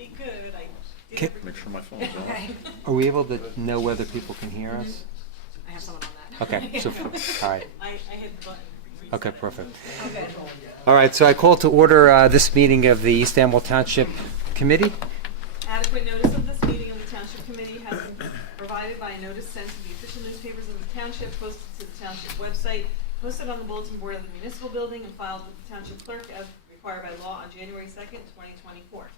pretty good. I did Can- everything. Make sure my phone's on. Are we able to know whether people can hear us? I have someone on that. Okay, so, all right. I hit the button. Okay, perfect. Okay. All right, so I call to order this meeting of the East Amwell Township Committee. Adequate notice of this meeting of the Township Committee has been provided by a notice sent to the official newspapers of the Township, posted to the Township website, posted on the bulletin board of the municipal building, and filed with the Township Clerk as required by law on January 2nd, 2024.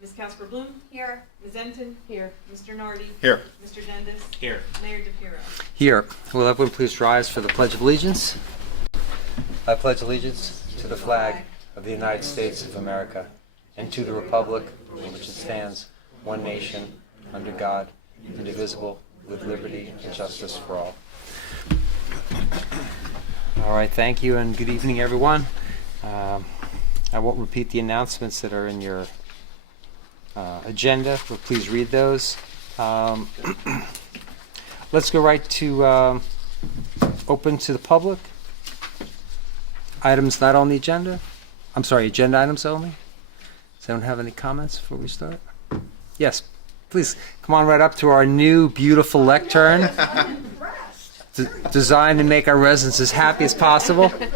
Ms. Casper Bloom? Here. Ms. Enton? Here. Mr. Nardi? Here. Mr. Dendis? Here. Mayor DePiero? Here, will everyone please rise for the Pledge of Allegiance? I pledge allegiance to the flag of the United States of America and to the republic for which it stands, one nation, under God, indivisible, with liberty and justice for all. All right, thank you and good evening, everyone. I won't repeat the announcements that are in your agenda, but please read those. Let's go right to open to the public. Items not on the agenda. I'm sorry, agenda items only. Does anyone have any comments before we start? Yes, please come on right up to our new beautiful lectern. Designed to make our residents as happy as possible. Get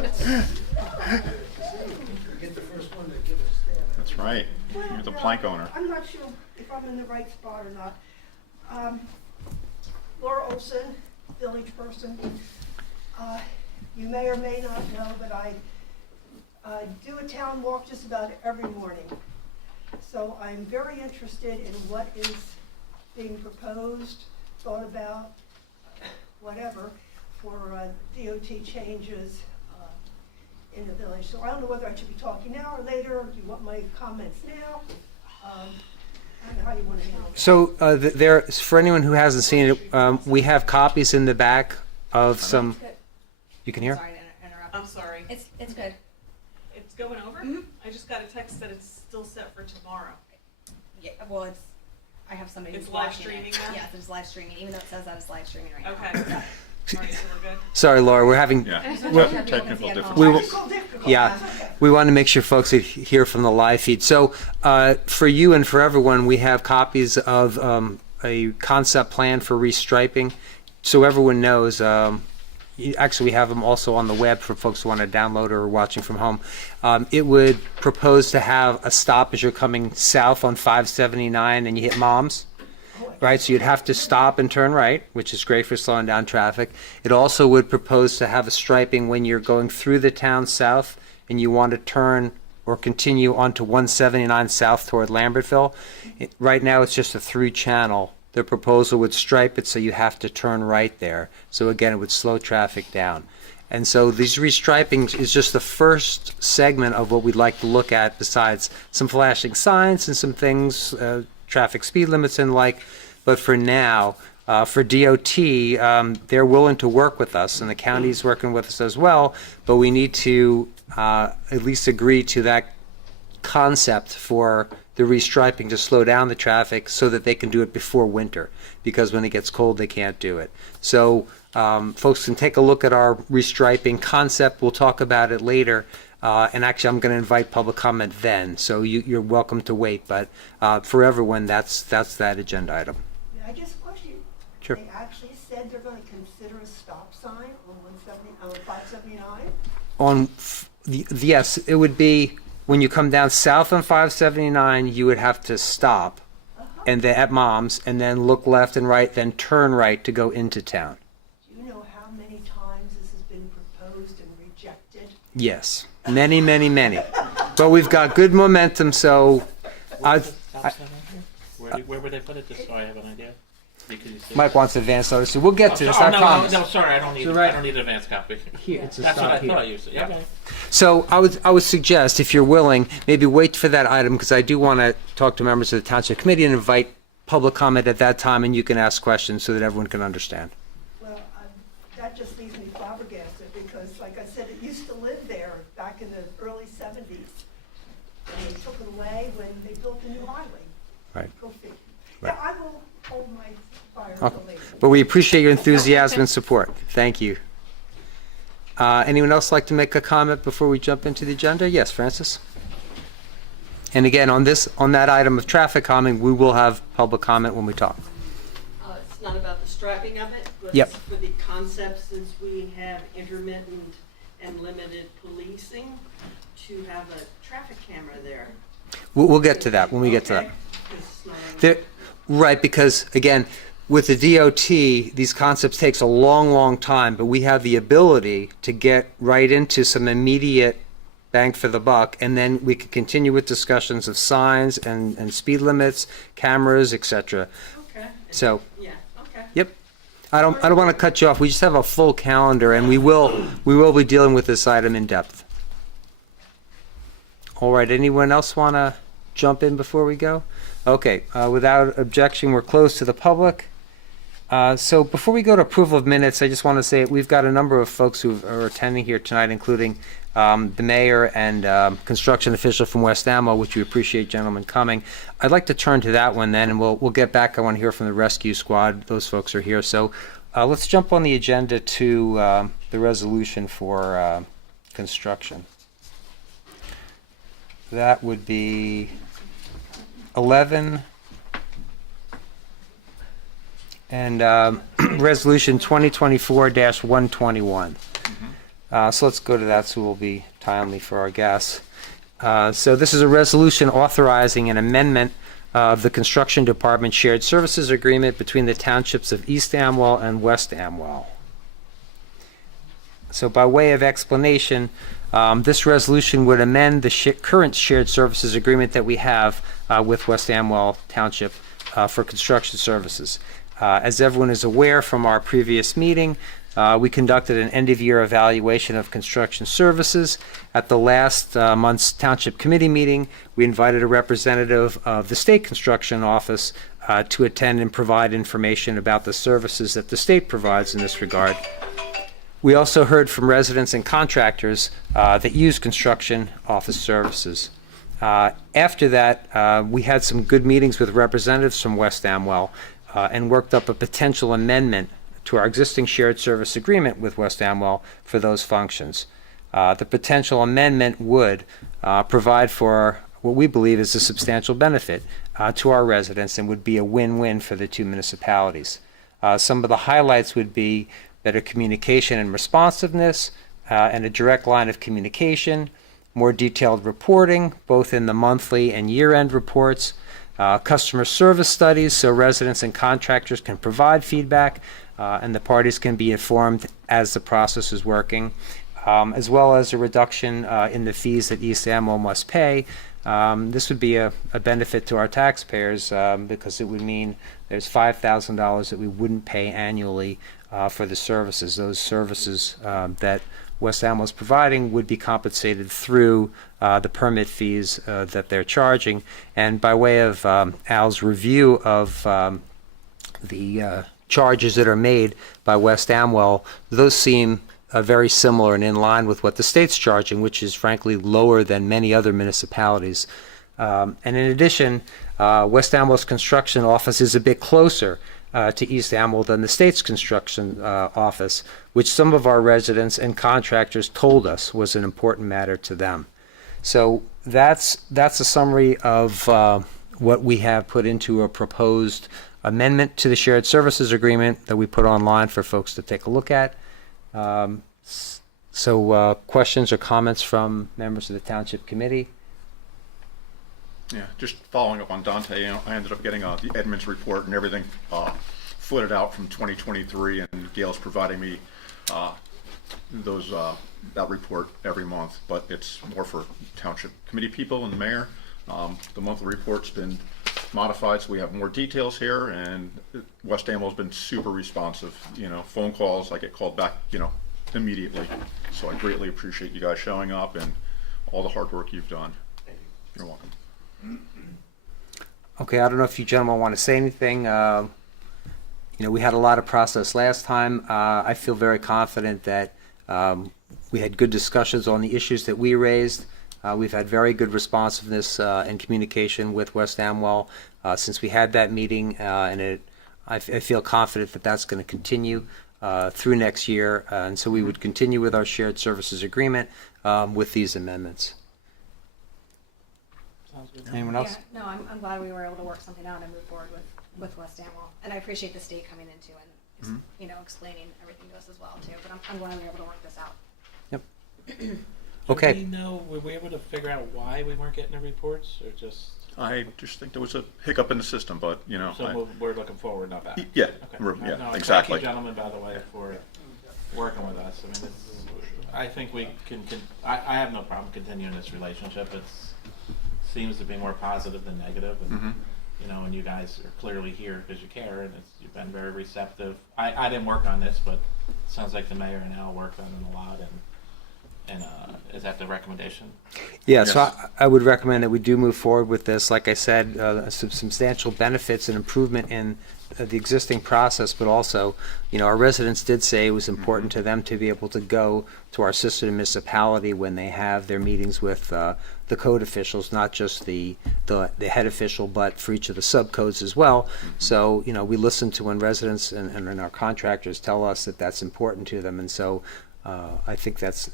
the first one to give us a stand. That's right. You're the plank owner. I'm not sure if I'm in the right spot or not. Laura Olson, village person. You may or may not know, but I do a town walk just about every morning. So I'm very interested in what is being proposed, thought about, whatever, for DOT changes in the village. So I don't know whether I should be talking now or later, or do you want my comments now? I don't know how you want to handle it. So there, for anyone who hasn't seen it, we have copies in the back of some. You can hear? Sorry to interrupt. I'm sorry. It's good. It's going over? Mhm. I just got a text that it's still set for tomorrow. Yeah, well, I have somebody It's who's live watching streaming it. now? Yes, it's live streaming, even though it says that it's live streaming right now. Okay. All right, so we're good? Sorry, Laura, we're having. Yeah. Well- Technical We difficulties. will- Technical difficulties, Yeah, okay. we want to make sure folks hear from the live feed. So for you and for everyone, we have copies of a concept plan for restriping. So everyone knows, actually we have them also on the web for folks who want to download or watching from home. It would propose to have a stop as you're coming south on 579 and you hit Moms. Right, so you'd have to stop and turn right, which is great for slowing down traffic. It also would propose to have a striping when you're going through the town south and you want to turn or continue onto 179 south toward Lambertville. Right now, it's just a through channel. The proposal would stripe it so you have to turn right there. So again, it would slow traffic down. And so these restripings is just the first segment of what we'd like to look at, besides some flashing signs and some things, traffic speed limits and like. But for now, for DOT, they're willing to work with us, and the county's working with us as well, but we need to at least agree to that concept for the restriping to slow down the traffic so that they can do it before winter, because when it gets cold, they can't do it. So folks can take a look at our restriping concept. We'll talk about it later. And actually, I'm going to invite public comment then, so you're welcome to wait. But for everyone, that's that agenda item. May I just question? Sure. They actually said they're going to consider a stop sign on 579? Yes, it would be when you come down south on 579, you would have to stop, and then at Mom's, and then look left and right, then turn right to go into town. Do you know how many times this has been proposed and rejected? Yes, many, many, many. But we've got good momentum, so Where would they put it, just so I have an idea? Because you said- Mike wants advance notice. So we'll get to this. Oh, I no, promise. no, sorry, I don't need. So right- I don't need an advance copy. Here, it's a That's what stop I here. thought you said. Yeah. Okay. So I would suggest, if you're willing, maybe wait for that item, because I do want to talk to members of the Township Committee and invite public comment at that time, and you can ask questions so that everyone can understand. Well, that just leaves me flabbergasted because, like I said, it used to live there back in the early 70s. And they took it away when they built the new highway. Right. Go figure. Right. Yeah, I will hold my fire Okay. until later. But we appreciate your enthusiasm and support. Thank you. Anyone else like to make a comment before we jump into the agenda? Yes, Francis? And again, on that item of traffic calming, we will have public comment when we talk. It's not about the striping of it, but Yep. it's for the concept, since we have intermittent and limited policing, to have a traffic camera there. We'll get to that when we get to that. Okay? 'Cause it's not on- There, right, because again, with the DOT, these concepts takes a long, long time, but we have the ability to get right into some immediate bang for the buck, and then we can continue with discussions of signs and speed limits, cameras, etc. Okay. So, Yeah, okay. yep. I don't want to cut you off. We just have a full calendar, and we will be dealing with this item in depth. All right. Anyone else want to jump in before we go? Okay. Without objection, we're closed to the public. So before we go to approval of minutes, I just want to say we've got a number of folks who are attending here tonight, including the mayor and construction official from West Amwell, which we appreciate, gentlemen, coming. I'd like to turn to that one then, and we'll get back. I want to hear from the rescue squad. Those folks are here. So let's jump on the agenda to the resolution for construction. That would be 11 and resolution 2024-121. So let's go to that so we'll be timely for our guests. So this is a resolution authorizing an amendment of the Construction Department Shared Services Agreement between the townships of East Amwell and West Amwell. So by way of explanation, this resolution would amend the current shared services agreement that we have with West Amwell Township for construction services. As everyone is aware from our previous meeting, we conducted an end-of-year evaluation of construction services. At the last month's Township Committee meeting, we invited a representative of the State Construction Office to attend and provide information about the services that the state provides in this regard. We also heard from residents and contractors that use construction office services. After that, we had some good meetings with representatives from West Amwell and worked up a potential amendment to our existing shared service agreement with West Amwell for those functions. The potential amendment would provide for what we believe is a substantial benefit to our residents and would be a win-win for the two municipalities. Some of the highlights would be better communication and responsiveness, and a direct line of communication, more detailed reporting, both in the monthly and year-end reports, customer service studies so residents and contractors can provide feedback, and the parties can be informed as the process is working, as well as a reduction in the fees that East Amwell must pay. This would be a benefit to our taxpayers because it would mean there's $5,000 that we wouldn't pay annually for the services. Those services that West Amwell is providing would be compensated through the permit fees that they're charging. And by way of Al's review of the charges that are made by West Amwell, those seem very similar and in line with what the state's charging, which is frankly lower than many other municipalities. And in addition, West Amwell's construction office is a bit closer to East Amwell than the state's construction office, which some of our residents and contractors told us was an important matter to them. So that's a summary of what we have put into a proposed amendment to the shared services agreement that we put online for folks to take a look at. So questions or comments from members of the Township Committee? Yeah, just following up on Dante, I ended up getting the Edmonds report and everything footed out from 2023, and Gail's providing me that report every month, but it's more for Township Committee people and the mayor. The monthly report's been modified, so we have more details here, and West Amwell's been super responsive. Phone calls, I get called back, immediately. So I greatly appreciate you guys showing up and all the hard work you've done. You're welcome. Okay, I don't know if you gentlemen want to say anything. We had a lot of process last time. I feel very confident that we had good discussions on the issues that we raised. We've had very good responsiveness and communication with West Amwell since we had that meeting, and I feel confident that that's going to continue through next year, and so we would continue with our shared services agreement with these amendments. Sounds good. Anyone else? Yeah, no, I'm glad we were able to work something out and move forward with West Amwell. And I appreciate the state coming in too and, you know, explaining everything to us as well too. But I'm glad we were able to work this out. Okay. Do we know, were we able to figure out why we weren't getting the reports, or just, I just think there was a hiccup in the system, but, you know, so we're looking forward, not back? yeah, Okay. yeah, No, exactly. Thank you, gentlemen, by the way, for working with us. I mean, I think we I have no problem continuing this relationship. Seems to be more positive than negative, and you know, and you guys are clearly here because you care, and you've been very receptive. I didn't work on this, but it sounds like the mayor and Al worked on it a lot, and is that the recommendation? Yeah, so Yes. I would recommend that we do move forward with this. Like I said, some substantial benefits and improvement in the existing process, but also, you know, our residents did say it was important to them to be able to go to our sister municipality when they have their meetings with the code officials, not just the head official, but for each of the subcodes as well. So, you know, we listen to when residents and our contractors tell us that that's important to them, and so I think that's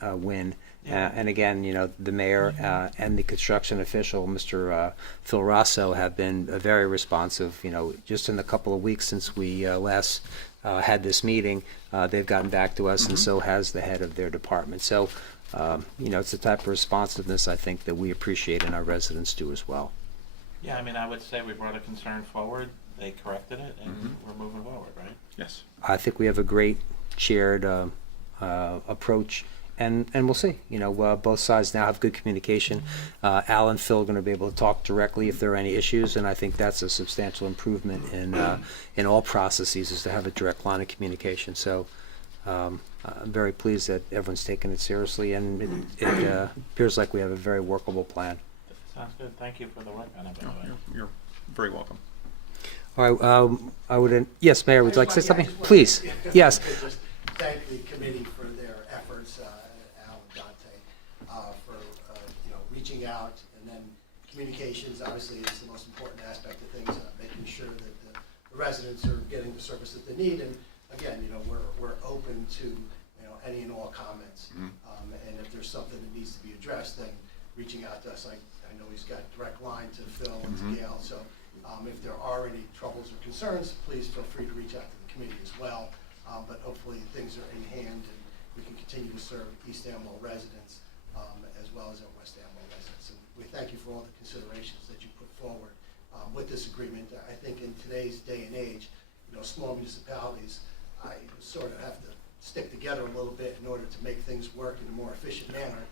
a win. And again, you know, the mayor and the construction official, Mr. Phil Rosso, have been very responsive. You know, just in the couple of weeks since we last had this meeting, they've gotten back to us, and so has the head of their department. So, you know, it's the type of responsiveness I think that we appreciate and our residents do as well. Yeah, I mean, I would say we brought a concern forward. They corrected it, and we're moving forward, right? Yes. I think we have a great shared approach, and we'll see. You know, both sides now have good communication. Al and Phil are going to be able to talk directly if there are any issues, and I think that's a substantial improvement in all processes, is to have a direct line of communication. So I'm very pleased that everyone's taking it seriously, and it appears like we have a very workable plan. Sounds good. Thank you for the work on it, by the way. You're very welcome. All right, I would, yes, Mayor, would you like to say something? I just wanted- Please, yes. Just thank the committee for their efforts, Al and Dante, for, you know, reaching out, and then communications obviously is the most important aspect of things, making sure that the residents are getting the service that they need, and again, you know, we're open to, you know, any and all comments, and if there's something that needs to be addressed, then reaching out to us. I know he's got direct line to Phil and to Gail, so if there are any troubles or concerns, please feel free to reach out to the committee as well. But hopefully things are in hand, and we can continue to serve East Amwell residents as well as our West Amwell residents. And we thank you for all the considerations that you put forward with this agreement. I think in today's day and age, you know, small municipalities sort of have to stick together a little bit in order to make things work in a more efficient manner.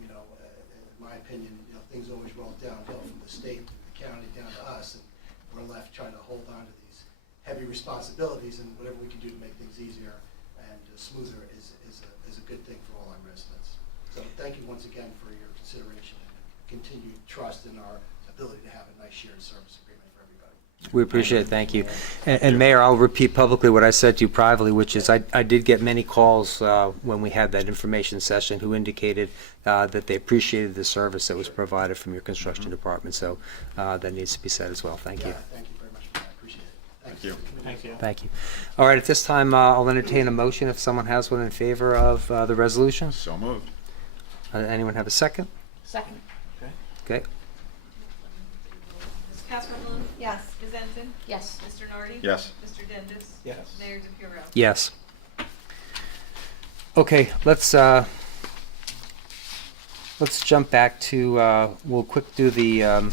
You know, in my opinion, you know, things always roll downhill from the state to the county down to us, and we're left trying to hold on to these heavy responsibilities, and whatever we can do to make things easier and smoother is a good thing for all our residents. So thank you once again for your consideration and continued trust in our ability to have a nice shared service agreement for everybody. We appreciate it, thank you. And Mayor, I'll repeat publicly what I said to you privately, which is I did get many calls when we had that information session who indicated that they appreciated the service that was provided from your construction department. So that needs to be said as well. Thank you. Yeah, thank you very much for that. I appreciate it. Thank you. Thank you. Thank you. All right, at this time, I'll entertain a motion if someone has one in favor of the resolution. So moved. Anyone have a second? Second. Okay. Ms. Casperlin? Yes. Ms. Ensign? Yes. Mr. Nardi? Yes. Mr. Dendis? Yes. Mayor DePiero? Yes. Okay, let's jump back to, we'll quick do the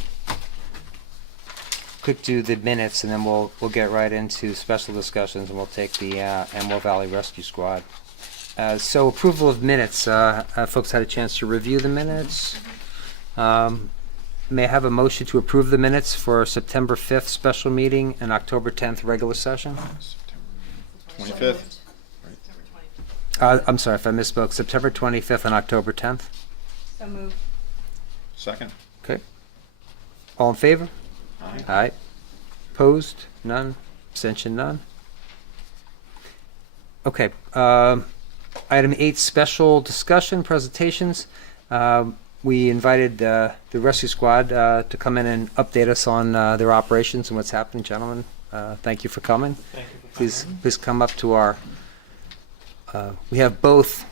minutes, and then we'll get right into special discussions, and we'll take the Amwell Valley Rescue Squad. So approval of minutes, folks had a chance to review the minutes. May I have a motion to approve the minutes for September 5th special meeting and October 10th regular session? 25th. September 20th. I'm sorry if I misspoke, September 25th and October 10th. So moved. Second. Okay. All in favor? Aye. Aye. Opposed? None. Abstention? None. Okay. Item 8, special discussion presentations. We invited the rescue squad to come in and update us on their operations and what's happening. Gentlemen, thank you for coming. Thank you for coming. Please come up to our. We have both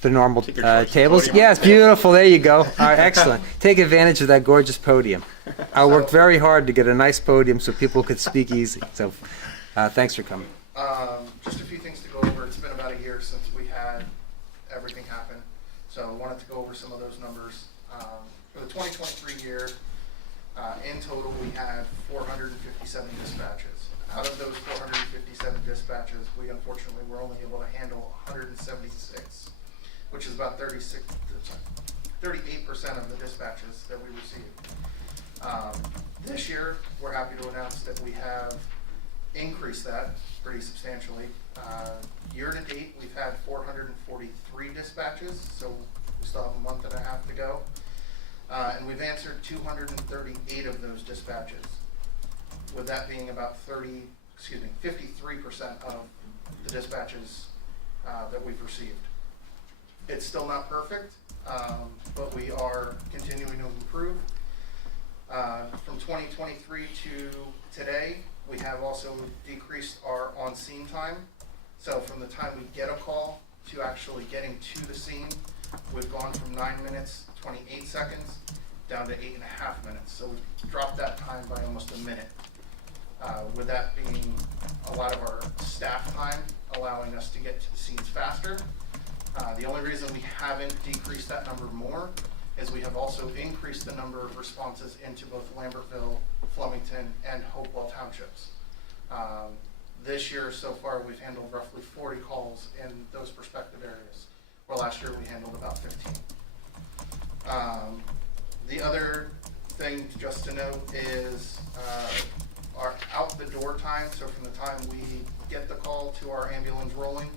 The normal Take your choice. tables? Podium. Yes, beautiful. There you go. All right, excellent. Take advantage of that gorgeous podium. I worked very hard to get a nice podium so people could speak easy. So thanks for coming. Just a few things to go over. It's been about a year since we had everything happen, so I wanted to go over some of those numbers. For the 2023 year, in total, we had 457 dispatches. Out of those 457 dispatches, we unfortunately were only able to handle 176, which is about 38% of the dispatches that we received. This year, we're happy to announce that we have increased that pretty substantially. Year to date, we've had 443 dispatches, so we still have a month and a half to go. And we've answered 238 of those dispatches, with that being about 53% of the dispatches that we've received. It's still not perfect, but we are continuing to improve. From 2023 to today, we have also decreased our on-scene time. So from the time we get a call to actually getting to the scene, we've gone from 9 minutes, 28 seconds, down to 8.5 minutes. So we've dropped that time by almost a minute. With that being a lot of our staff time, allowing us to get to the scenes faster. The only reason we haven't decreased that number more is we have also increased the number of responses into both Lambertville, Flemington, and Hopewell townships. This year so far we've handled roughly 40 calls in those respective areas, where last year we handled about 15. The other thing just to note is our out the door time, so from the time we get the call to our ambulance rolling,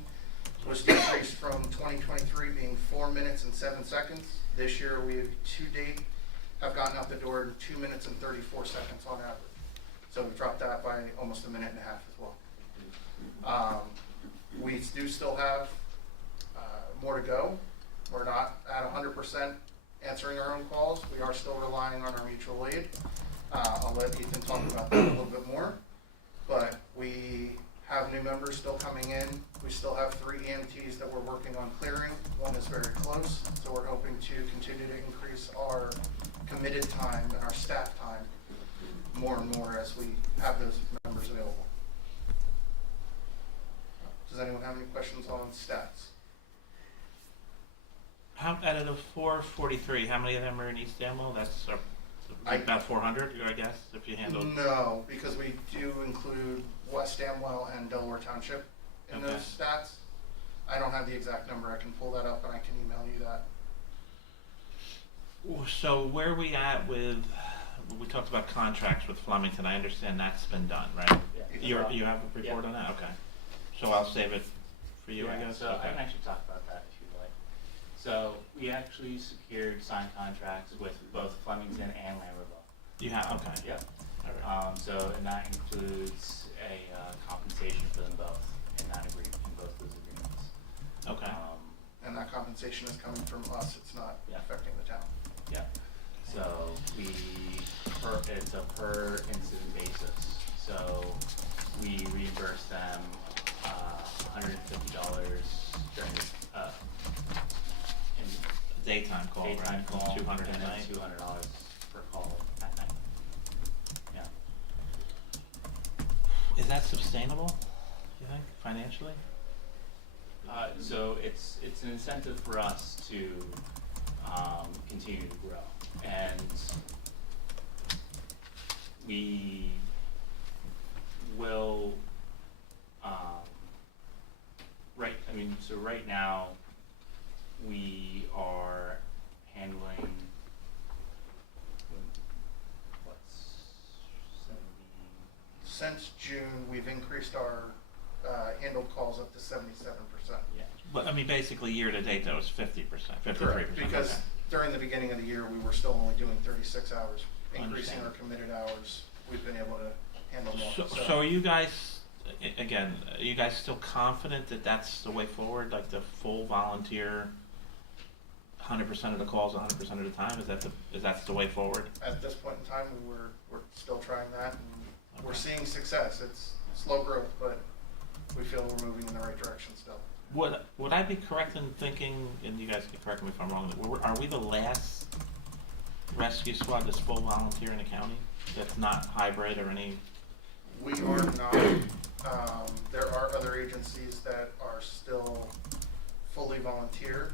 was decreased from 2023 being 4 minutes and 7 seconds. This year we to date have gotten out the door in 2 minutes and 34 seconds on average. So we've dropped that by almost a minute and a half as well. We do still have more to go. We're not at 100% answering our own calls. We are still relying on our mutual aid. I'll let Ethan talk about that a little bit more. But we have new members still coming in. We still have 3 EMTs that we're working on clearing. One is very close, so we're hoping to continue to increase our committed time and our staff time more and more as we have those members available. Does anyone have any questions on stats? How, out of the 443, how many of them are in East Amwell? That's about 400, I guess, if you handle. No, because we do include West Amwell and Delaware Township in Okay. those stats. I don't have the exact number. I can pull that up and I can email you that. So where are we at with, we talked about contracts with Flemington. I understand that's been done, right? Yeah. You have a report on that? Okay. So I'll save it for you, I guess? So I can actually talk about that if you'd like. So we actually secured signed contracts with both Flemington and Lambertville. You have, okay. Yep. All right. And that includes a compensation for them both in that agreement, in both those agreements. Okay. And that compensation is coming from us. It's not Yeah. affecting the town. Yeah. So it's a per incident basis. So we reimburse them $150 during in Daytime call, daytime right? call, 200 and a then night. $200 per call at night. Yeah. Is that sustainable, you think, financially? So it's an incentive for us to continue to grow, and we will. Right now, we are handling what's 70. Since June, we've increased our handled calls up to 77%. Yeah. But, I mean, basically, year to date, though, it's 50%, 53%. Correct, because okay. during the beginning of the year, we were still only doing 36 hours. Increasing Understand. our committed hours, we've been able to handle more. So are you guys, again, are you guys still confident that that's the way forward, like the full volunteer, 100% of the calls, 100% of the time? Is that the way forward? At this point in time, we're still trying that, and we're Okay. seeing success. It's slow growth, but we feel we're moving in the right direction still. Would I be correct in thinking, and you guys can correct me if I'm wrong, that are we the last rescue squad that's full volunteer in the county? That's not hybrid or any? We are not. There are other agencies that are still fully volunteer,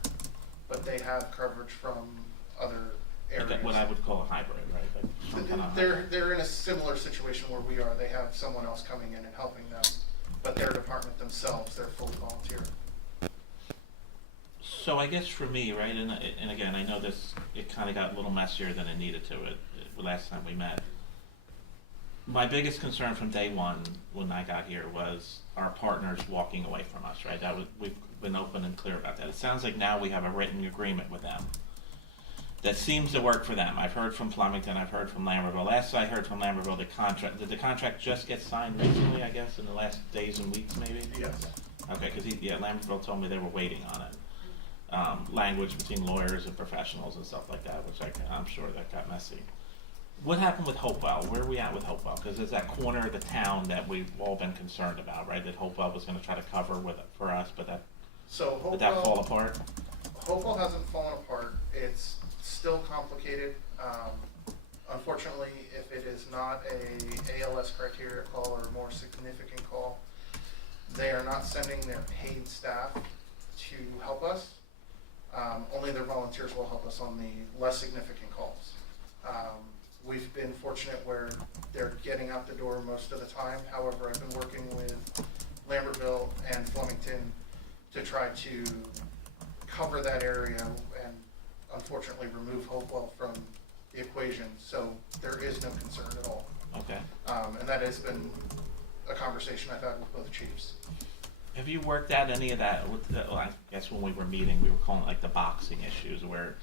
but they have coverage from other areas. What I would call a hybrid, right? Like some kind of hybrid. They're in a similar situation where we are. They have someone else coming in and helping them, but their department themselves, they're fully volunteer. So I guess for me, right, and again, I know it kind of got a little messier than it needed to last time we met. My biggest concern from day one when I got here was our partners walking away from us, right? We've been open and clear about that. It sounds like now we have a written agreement with them that seems to work for them. I've heard from Flemington, I've heard from Lambertville. Last I heard from Lambertville, did the contract just get signed recently, I guess, in the last days and weeks maybe? Yes. Okay, because Lambertville told me they were waiting on it. Language between lawyers and professionals and stuff like that, which I'm sure that got messy. What happened with Hopewell? Where are we at with Hopewell? Because it's that corner of the town that we've all been concerned about, right? That Hopewell was going to try to cover for us, but did that fall apart? Hopewell hasn't fallen apart. It's still complicated. Unfortunately, if it is not a ALS criteria call or a more significant call, they are not sending their paid staff to help us. Only their volunteers will help us on the less significant calls. We've been fortunate where they're getting out the door most of the time. However, I've been working with Lambertville and Flemington to try to cover that area and unfortunately remove Hopewell from the equation. So there is no concern at all. Okay. And that has been a conversation I've had with both chiefs. Have you worked out any of that with I guess when we were meeting, we were calling it like the boxing issues where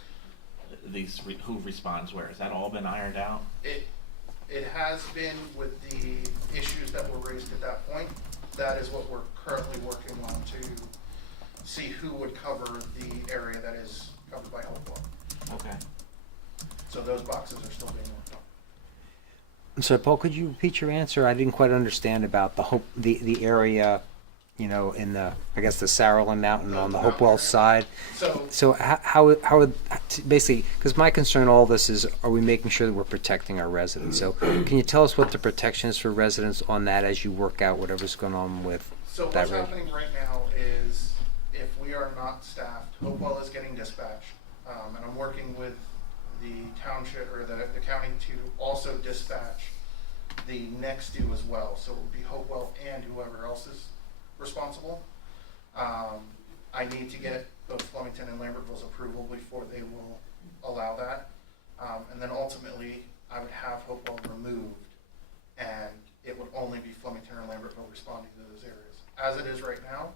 who responds where? Has that all been ironed out? It has been with the issues that were raised at that point. That is what we're currently working on to see who would cover the area that is covered by Hopewell. Okay. So those boxes are still being worked on. I'm sorry, Paul, could you repeat your answer? I didn't quite understand about the area, in the, I guess, the Saralin Mountain on the Hopewell side. So how basically, because my concern all this is, are we making sure that we're protecting our residents? So can you tell us what the protection is for residents on that as you work out whatever's going on with So that what's happening right now is if we are not staffed, Hopewell is getting dispatched. And I'm working with the township or the county to also dispatch the next due as well. So it will be Hopewell and whoever else is responsible. I need to get both Flemington and Lambertville's approval before they will allow that. And then ultimately, I would have Hopewell removed, and it would only be Flemington or Lambertville responding to those areas. As it is right now,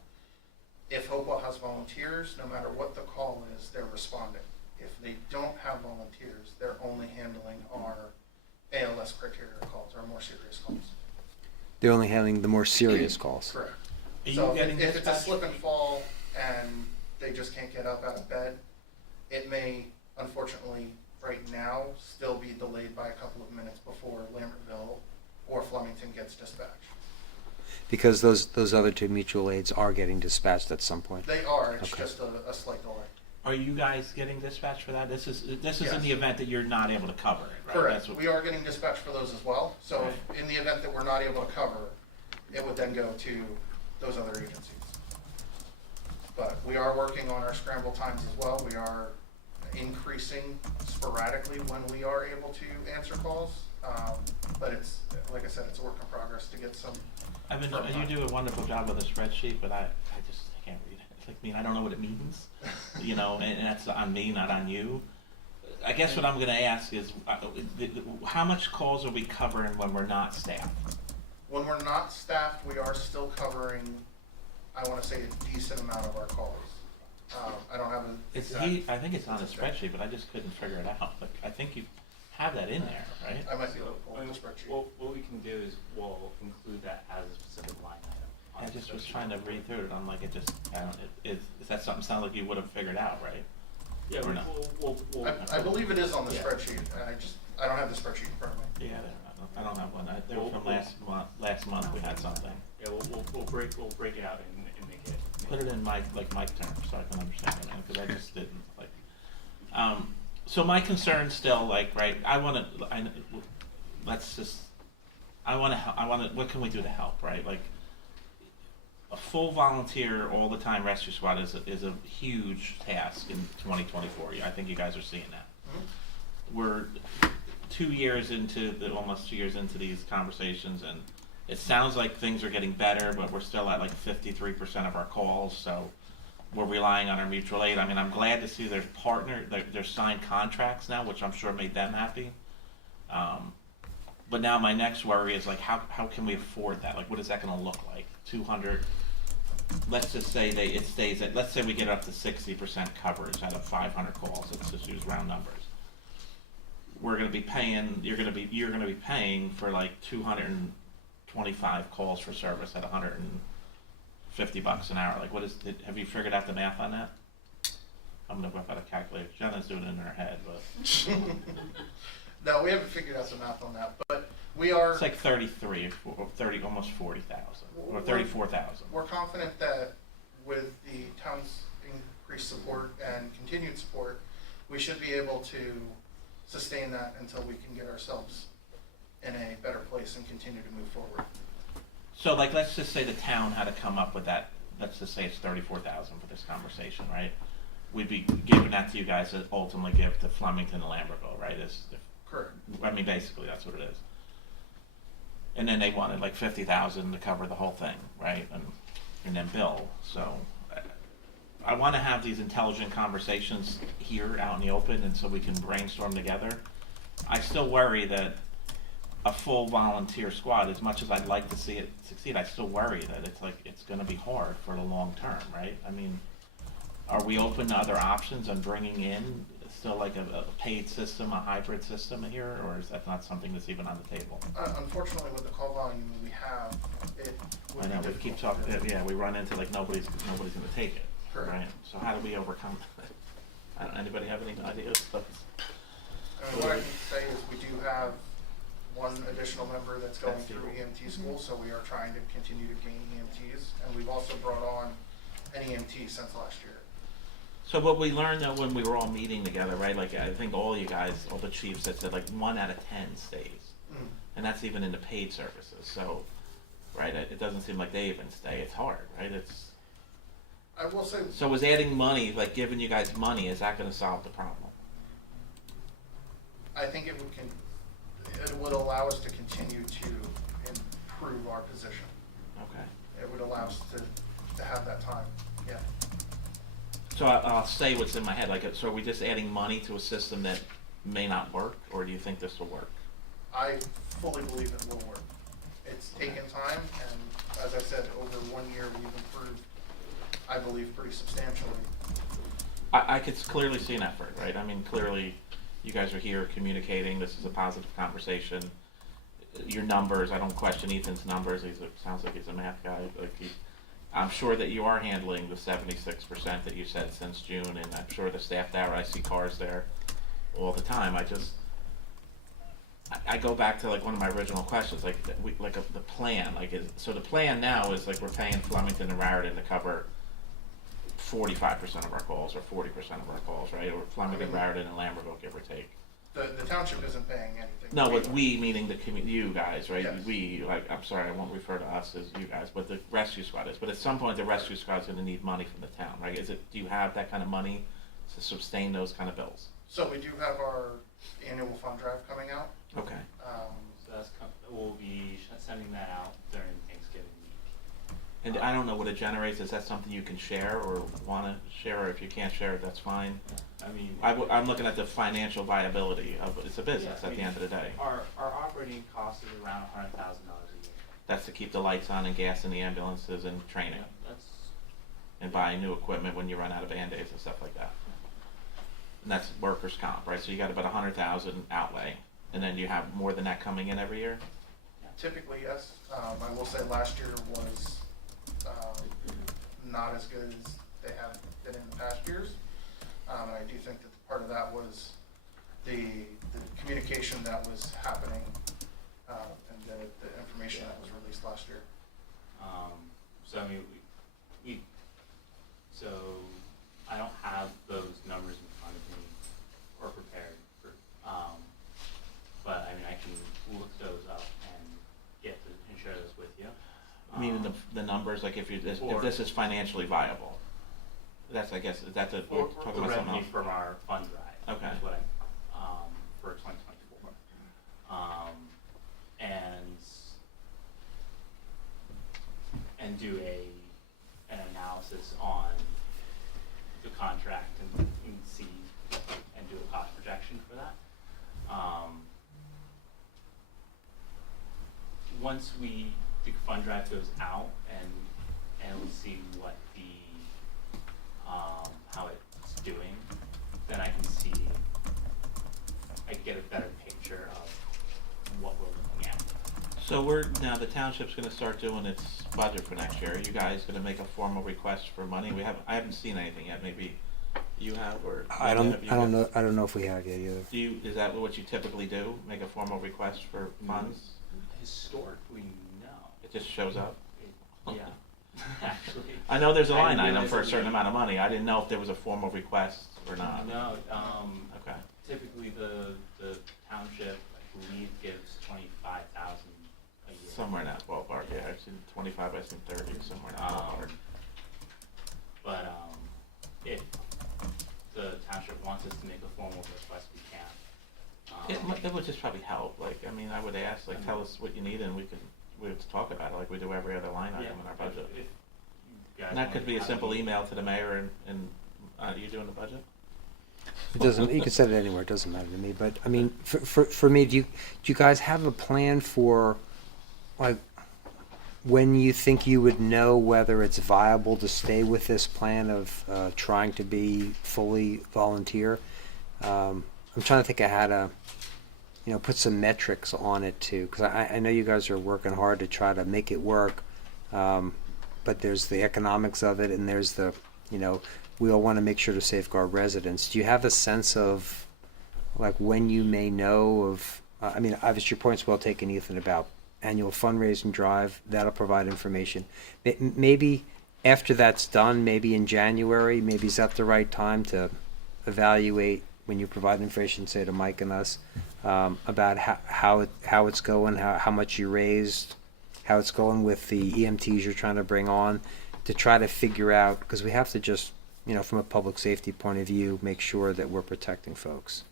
if Hopewell has volunteers, no matter what the call is, they're responding. If they don't have volunteers, they're only handling our ALS criteria calls, our more serious calls. they're only handling the more serious calls? Correct. Are So you getting if it's a dispatch? slip and fall and they just can't get up out of bed, it may, unfortunately, right now, still be delayed by a couple of minutes before Lambertville or Flemington gets dispatched. Because those other two mutual aids are getting dispatched at some point. They are, it's Okay. just a slight delay. Are you guys getting dispatched for that? This is in Yes. the event that you're not able to cover it, right? Correct, That's what- we are getting dispatched for those as well, so if- in the event that we're not able to cover, it would then go to those other agencies. But we are working on our scramble times as well, we are increasing sporadically when we are able to answer calls, but it's, like I said, it's a work in progress to get some. You do a wonderful job with a spreadsheet, but I just can't read it. It's like, I don't know what it means, and that's on me, not on you. I guess what I'm gonna ask is, how much calls are we covering when we're not staffed? When we're not staffed, we are still covering, I wanna say, a decent amount of our calls. I don't have I think it's on a spreadsheet, but I just couldn't figure it out. Like, I think you have that in there, right? I might be able to pull up the spreadsheet. What we can do is we'll include that as a specific line item. on I the just was spreadsheet. trying to read through it. I'm like, is that something sound like you would have figured out, right? Yeah, or not? we'll I believe it is on the Yeah. spreadsheet, I don't have the spreadsheet in front of me. Yeah, I don't have one. They were from last month we had something. Yeah, we'll break it out and make it put it in Mike terms so I can understand it, man, because I just didn't like. So my concern still, like, right? I want to. What can we do to help, right? Like, a full volunteer all the time rescue squad is a huge task in 2024. I think you guys are seeing that. We're almost 2 years into these conversations, and it sounds like things are getting better, but we're still at like 53% of our calls, so we're relying on our mutual aid. I mean, I'm glad to see there's signed contracts now, which I'm sure made them happy. But now my next worry is like, how can we afford that? Like, what is that going to look like? 200. Let's just say it stays at. Let's say we get it up to 60% coverage out of 500 calls. Let's just use round numbers. We're going to be paying. You're going to be paying for like 225 calls for service at $150 an hour. Like, have you figured out the math on that? I'm going to whip out a calculator. Jenna's doing it in her head, but No, we haven't figured out the math on that, but we are. it's like 33 or 30, almost 40,000 or 34,000. We're confident that with the town's increased support and continued support, we should be able to sustain that until we can get ourselves in a better place and continue to move forward. So, like, let's just say the town had to come up with that. Let's just say it's 34,000 for this conversation, right? We'd be giving that to you guys to ultimately give to Flemington and Lambertville, right? Correct. I mean, basically, that's what it is. And then they wanted like 50,000 to cover the whole thing, right? And then bill. So I want to have these intelligent conversations here out in the open, and so we can brainstorm together. I still worry that a full volunteer squad, as much as I'd like to see it succeed, I still worry that it's going to be hard for the long term, right? I mean, are we open to other options on bringing in still like a paid system, a hybrid system here, or is that not something that's even on the table? Unfortunately, with the call volume we have, it would I know, be we keep difficult. talking, yeah, we run into like nobody's going to take it, Correct. right? So how do we overcome that? Anybody have any ideas? And what I can say is we do have one additional member that's going That's through cool. EMT school, so we are trying to continue to gain EMTs, and we've also brought on an EMT since last year. So what we learned though when we were all meeting together, right? Like I think all you guys, all the chiefs that said like 1 out of 10 stays, and that's even in the paid services. So, right, it doesn't seem like they even stay. It's hard, right? I will say, So is adding money, like giving you guys money, is that going to solve the problem? I think it would allow us to continue to improve our position. Okay. It would allow us to have that time, yeah. So I'll say what's in my head. Like, so are we just adding money to a system that may not work, or do you think this will work? I fully believe it will work. It's taken time, and as I said, over 1 year, we've improved, I believe, pretty substantially. I could clearly see an effort, right? I mean, clearly, you guys are here communicating. This is a positive conversation. Your numbers, I don't question Ethan's numbers. Sounds like he's a math guy. I'm sure that you are handling the 76% that you said since June, and I'm sure the staff there, I see cars there all the time. I go back to like one of my original questions, like the plan. So the plan now is like we're paying Flemington and Raritan to cover 45% of our calls or 40% of our calls, right? Or Flemington, Raritan, and Lambertville, give or take. The township isn't paying anything. No, but we meaning you guys, right? Yes. We, like, I'm sorry, I won't refer to us as you guys, but the rescue squad is. But at some point, the rescue squad's going to need money from the town, right? Do you have that kind of money to sustain those kind of bills? So we do have our annual fund drive coming out. Okay. So we'll be sending that out during Thanksgiving week. And I don't know what it generates. Is that something you can share or want to share? Or if you can't share it, that's fine. I mean, I'm looking at the financial viability of it's a business yeah, I at the mean, end of the day. our operating cost is around $100,000 a year. That's to keep the lights on and gas in the ambulances and training That's and buying new equipment when you run out of Band-Aids and stuff like that. And that's workers' comp, right? So you got about 100,000 outlay, and then you have more than that coming in every year. Typically, yes. I will say last year was not as good as they have been in the past years. And I do think that part of that was the communication that was happening and the information that was released last year. so I mean, we the numbers, like if Or- this is financially viable? That's, I guess, that's a, we're For talking the about something revenue else. from our fund drive. Okay. Is what for 2024. And do an analysis on the contract and see, and do a cost projection for that. Once the fund drive goes out and we see what how it's doing, then I can get a better picture of what we're looking at. So now the township's gonna start doing its budget for next year. Are you guys gonna make a formal request for money? I haven't seen anything yet. Maybe you have, or I don't have you guys? know. I don't know if we have yet either. Is that what you typically do? Make a formal request for funds? Historically, no. It just shows up? Yeah, actually. I know there's a I line didn't item realize for a that certain we- amount of money. I didn't know if there was a formal request or not. No, Okay. typically the township, I believe, gives 25,000 a year. Somewhere in that ballpark, yeah. I've seen 25, I've seen 30, somewhere in that ballpark. But if the township wants us to make a formal request, we can. It would just probably help, like, I mean, I would ask, like, tell us what you need and we would talk about it like we do every other line item in our budget. If you guys And that want could be a have simple me- email to the mayor and you doing the budget? It doesn't. You can set it anywhere. It doesn't matter to me. But I mean, for me, do you guys have a plan for, like, when you think you would know whether it's viable to stay with this plan of trying to be fully volunteer? I'm trying to think of how to, put some metrics on it too, because I know you guys are working hard to try to make it work, but there's the economics of it, and there's the, we all want to make sure to safeguard residents. Do you have a sense of, like, when you may know of? I mean, obviously your point's well taken, Ethan, about annual fundraising drive. That'll provide information. Maybe after that's done, maybe in January, maybe is that the right time to evaluate when you provide information, say to Mike and us, about how it's going, how much you raised, how it's going with the EMTs you're trying to bring on, to try to figure out, because we have to just, from a public safety point of view, make sure that we're protecting folks.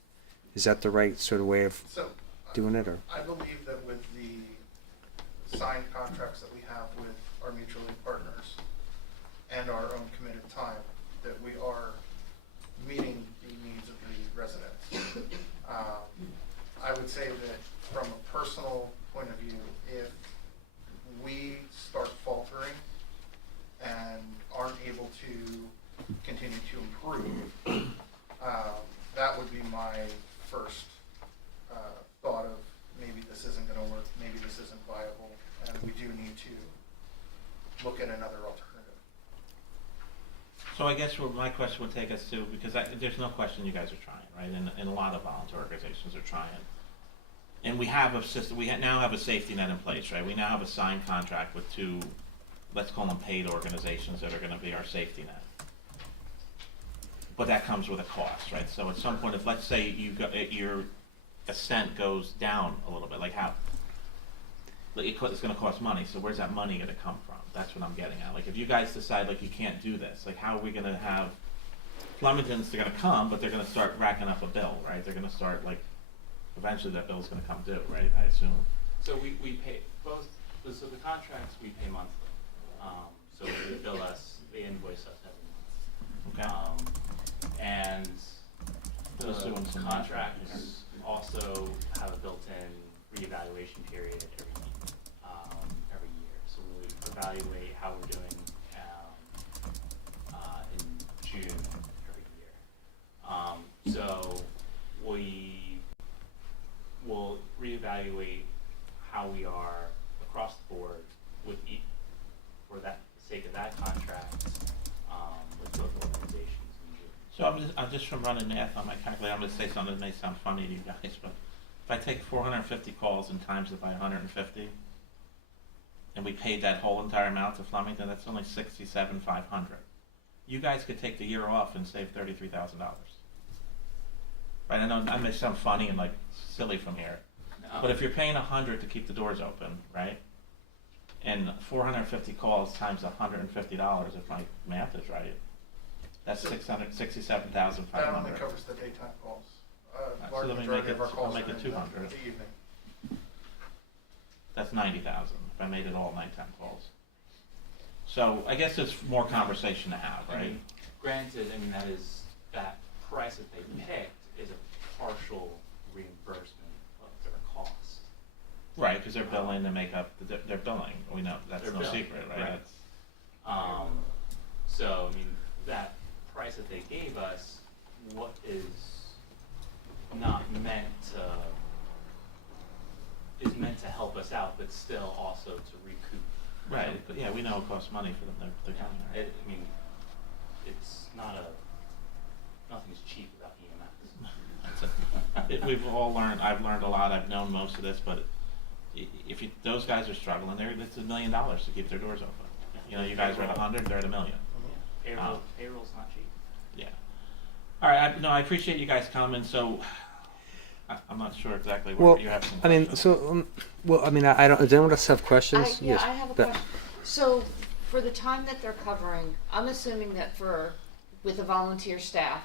Is that the right sort of way of So, doing it, or? I believe that with the signed contracts that we have with our mutual aid partners and our own committed time, that we are meeting the needs of the residents. I would say that from a personal point of view, if we start faltering and aren't able to continue to improve, that would be my first thought of maybe this isn't going to work, maybe this isn't viable, and we do need to look at another alternative. So I guess where my question would take us to, because there's no question you guys are trying, right? And a lot of volunteer organizations are trying. And we have a system, now have a safety net in place, right? We now have a signed contract with two, let's call them paid organizations that are gonna be our safety net. But that comes with a cost, right? So at some point, if let's say your ascent goes down a little bit, like how, it's gonna cost money, so where's that money gonna come from? That's what I'm getting at. Like, if you guys decide, like, you can't do this, like, how are we gonna have, Flemington's, they're gonna come, but they're gonna start racking up a bill, right? They're gonna start, like, eventually that bill's gonna come due, right? I assume. So we pay both, so the contracts we pay monthly. So they bill us, they invoice us every month. Okay. And the Just doing some contracts also have a built-in reevaluation period every year. So we evaluate how we're doing in June every year. So we will reevaluate how we are across the board with for that sake of that contract with both organizations in June. So I'm just from running math on my calculator, I'm gonna say something that may sound funny to you guys, but if I take 450 calls and times it by 150, and we paid that whole entire amount to Flemington, that's only $67,500. You guys could take the year off and save $33,000. Right, I know I may sound funny and like silly from here, but if you're paying $100 to keep the doors open, right? And 450 calls times $150, if my math is right, that's So- $667,500. That only covers the daytime calls. So Large let me majority make of our it- I'll calls make are it in 200. the evening. That's 90,000, if I made it all nighttime calls. So I guess there's more conversation to have, I right? mean, granted, I mean, that price that they picked is a partial reimbursement of their cost. Right, because they're billing to make up, they're billing, we know, that's They're no billing, secret, right? right. That's- So, I mean, that price that they gave us, what is not meant to, is meant to help us out, but still also to recoup. Right, but yeah, we know it costs money for them, they're coming there. I mean, it's not nothing's cheap about EMS. That's it. We've all learned, I've learned a lot, I've known most of this, but if you, those guys are struggling, it's $1 million to keep their doors open. You know, you guys are at 100, they're at $1 million. Payroll's not cheap. Yeah. All right, I appreciate you guys coming, so I'm not sure exactly Well, where you have some I mean, questions. so, well, I mean, I don't, does anyone else have questions? Yeah, Yes, I have a but- question. So, for the time that they're covering, I'm assuming that with the volunteer staff,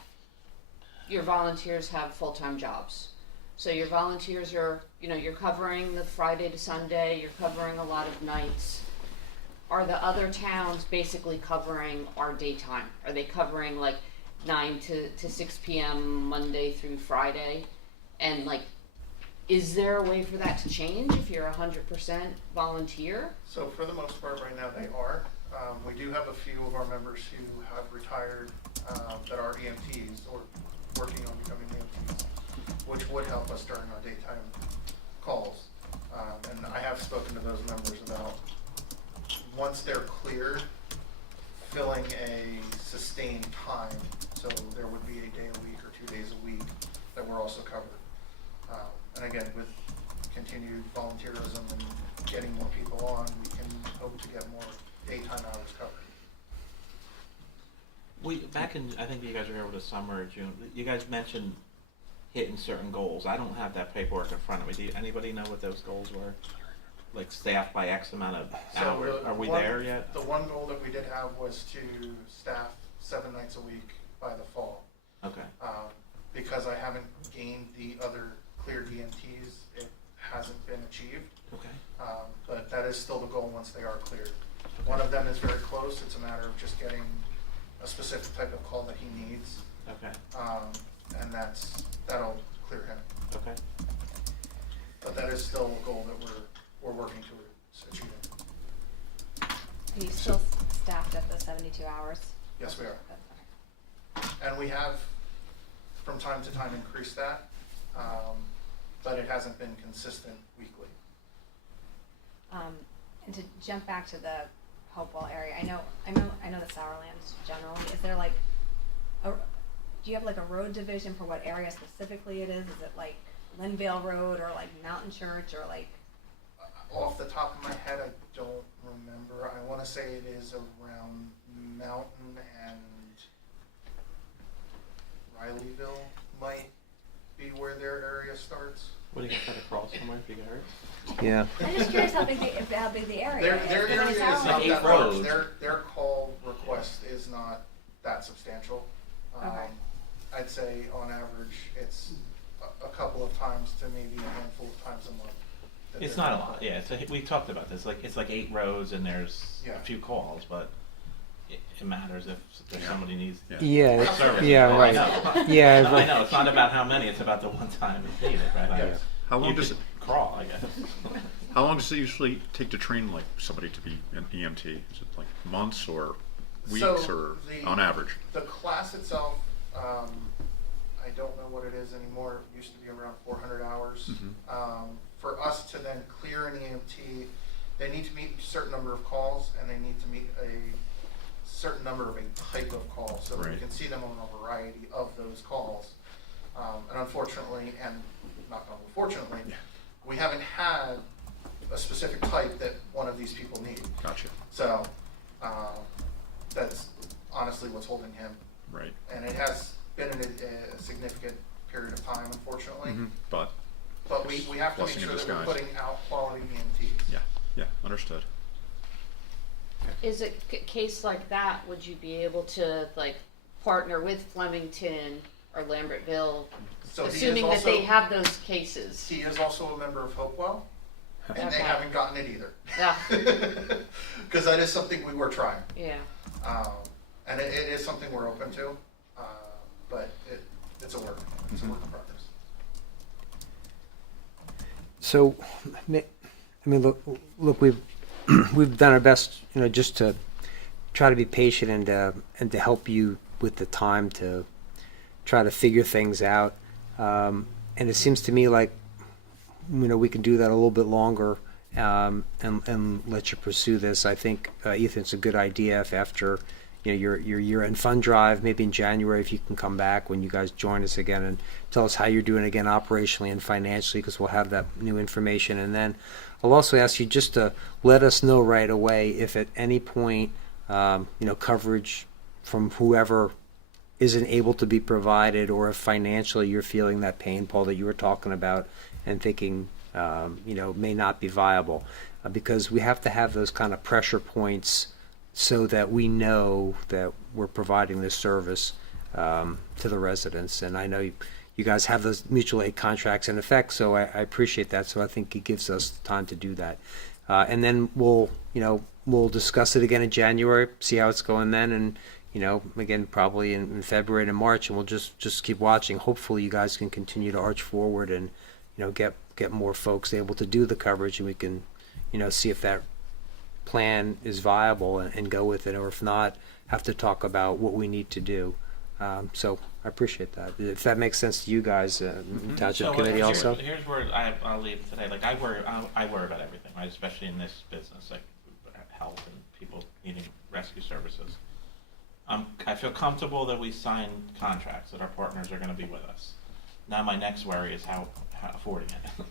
your volunteers have full-time jobs. So your volunteers are, you're covering the Friday to Sunday, you're covering a lot of nights. Are the other towns basically covering our daytime? Are they covering like 9 to 6 p.m. Monday through Friday? And like, is there a way for that to change if you're 100% volunteer? So for the most part, right now, they are. We do have a few of our members who have retired that are EMTs or working on becoming EMTs, which would help us during our daytime calls. And I have spoken to those members about, once they're cleared, filling a sustained time. So there would be a day a week or 2 days a week that we're also covered. And again, with continued volunteerism and getting more people on, we can hope to get more daytime hours covered. Back in, I think you guys were here over the summer or June, you guys mentioned hitting certain goals. I don't have that paperwork in front of me. Do anybody know what those goals were? Like staff by X amount of hours? Are we there yet? The one goal that we did have was to staff 7 nights a week by the fall. Okay. Because I haven't gained the other cleared EMTs, it hasn't been achieved. Okay. But that is still the goal once they are cleared. One of them is very close. It's a matter of just getting a specific type of call that he needs. Okay. And that'll clear him. Okay. But that is still a goal that we're working towards achieving. Are you still staffed at the 72 hours? Yes, we are. Okay. And we have, from time to time, increased that, but it hasn't been consistent weekly. And to jump back to the Hopewell area, I know the Sourlands generally. Is there like, do you have like a road division for what area specifically it is? Is it like Linvale Road or like Mountain Church or like? Off the top of my head, I don't remember. I want to say it is around Mountain and Rileyville might be where their area starts. What, do you try to cross somewhere if you get hurt? Yeah. I'm just curious how big the area is. Their because area it is sounds not like- that large. roads. Their call request is not that substantial. Okay. I'd say on average, it's a couple of times to maybe a handful of times a month. that It's they're not a calling. lot, yeah, we talked about this, it's like 8 roads and there's Yeah. a few calls, but it matters if somebody needs Yeah, service. yeah, Oh, right. I know. Yeah, No, I right. know, it's not about how many, it's about the one time it's needed, right? Yes. How long You does could it- crawl, I guess. How long does it usually take to train like somebody to be an EMT? Is it like months or weeks or on average? The class itself, I don't know what it is anymore. It used to be around 400 hours. For us to then clear an EMT, they need to meet a certain number of calls and they need to meet a certain number of a type of call so that we Right. can see them on a variety of those calls. And unfortunately, and not unfortunately, we haven't had a specific type that one of these people need. Gotcha. So that's honestly what's holding him. Right. And it has been a significant period of time, unfortunately. But But we have to make Blessing in sure that we're disguise. putting out quality EMTs. yeah, understood. is a case like that, would you be able to like partner with Flemington or Lambertville, So he is assuming that they also- have those cases? He is also a member of Hopewell, and they Okay. haven't gotten it either. Yeah, Because that is something we were trying. yeah. And it is something we're open to, but it's a work in progress. So, I mean, look, we've we've done our best, just to try to be patient and to help you with the time to try to figure things out. And it seems to me like, we can do that a little bit longer, and let you pursue this. I think, Ethan, it's a good idea if after, your year-end fund drive, maybe in January, if you can come back when you guys join us again and tell us how you're doing again operationally and financially, because we'll have that new information. And then I'll also ask you just to let us know right away if at any point, coverage from whoever isn't able to be provided, or if financially you're feeling that pain, Paul, that you were talking about and thinking, may not be viable, because we have to have those kind of pressure points so that we know that we're providing this service to the residents. And I know you guys have those mutual aid contracts in effect, so I appreciate that. So I think it gives us time to do that. And then we'll discuss it again in January, see how it's going then, and again probably in February and March, and we'll just keep watching. Hopefully you guys can continue to arch forward and get more folks able to do the coverage, and we can see if that plan is viable and go with it, or if not, have to talk about what we need to do. So I appreciate that. If that makes sense to you guys, Township Committee also. Here's where I'll leave today. Like I worry about everything, right? Especially in this business, like health and people needing rescue services. I feel comfortable that we sign contracts, that our partners are going to be with us. Now my next worry is how affording it.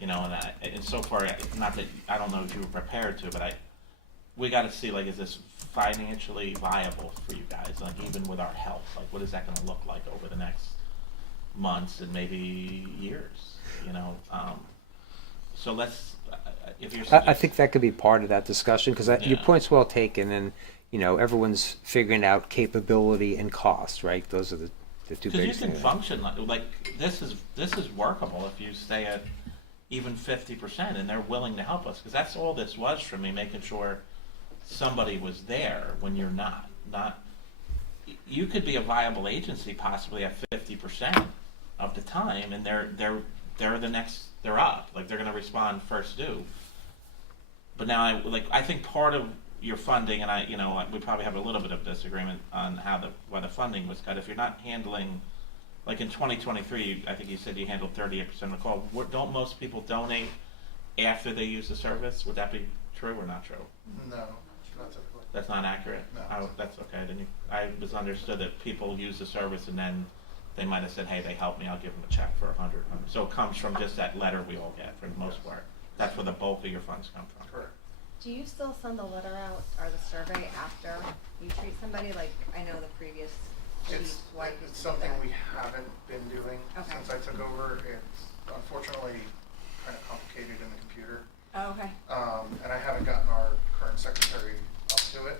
And so far, not that I don't know if you were prepared to, but we got to see, like, is this financially viable for you guys? Like, even with our health, like, what is that going to look like over the next months and maybe years? So let's, if you're. I think that could be part of that discussion, because your point's well taken, and everyone's figuring out capability and cost, right? Those are the two big things. Because you can function like this is workable if you stay at even 50%, and they're willing to help us, because that's all this was for me, making sure somebody was there when you're not. You could be a viable agency possibly at 50% of the time, and they're up, like they're going to respond first due. But now I think part of your funding, and we probably have a little bit of disagreement on why the funding was cut. If you're not handling, like in 2023, I think you said you handled 38% of the call. Don't most people donate after they use the service? Would that be true or not true? No, not typically. That's not accurate? No. That's okay. Then I was understood that people use the service and then they might have said, hey, they helped me, I'll give them a check for $100. So it comes from just that letter we all get for the most part. That's where the bulk of your funds come from. Correct. Do you still send the letter out or the survey after you treat somebody? Like, I know the previous chief's wife used It's to do something that. we haven't been doing Okay. since I took over. It's unfortunately kind of complicated in the computer. Oh, okay. And I haven't gotten our current secretary up to it.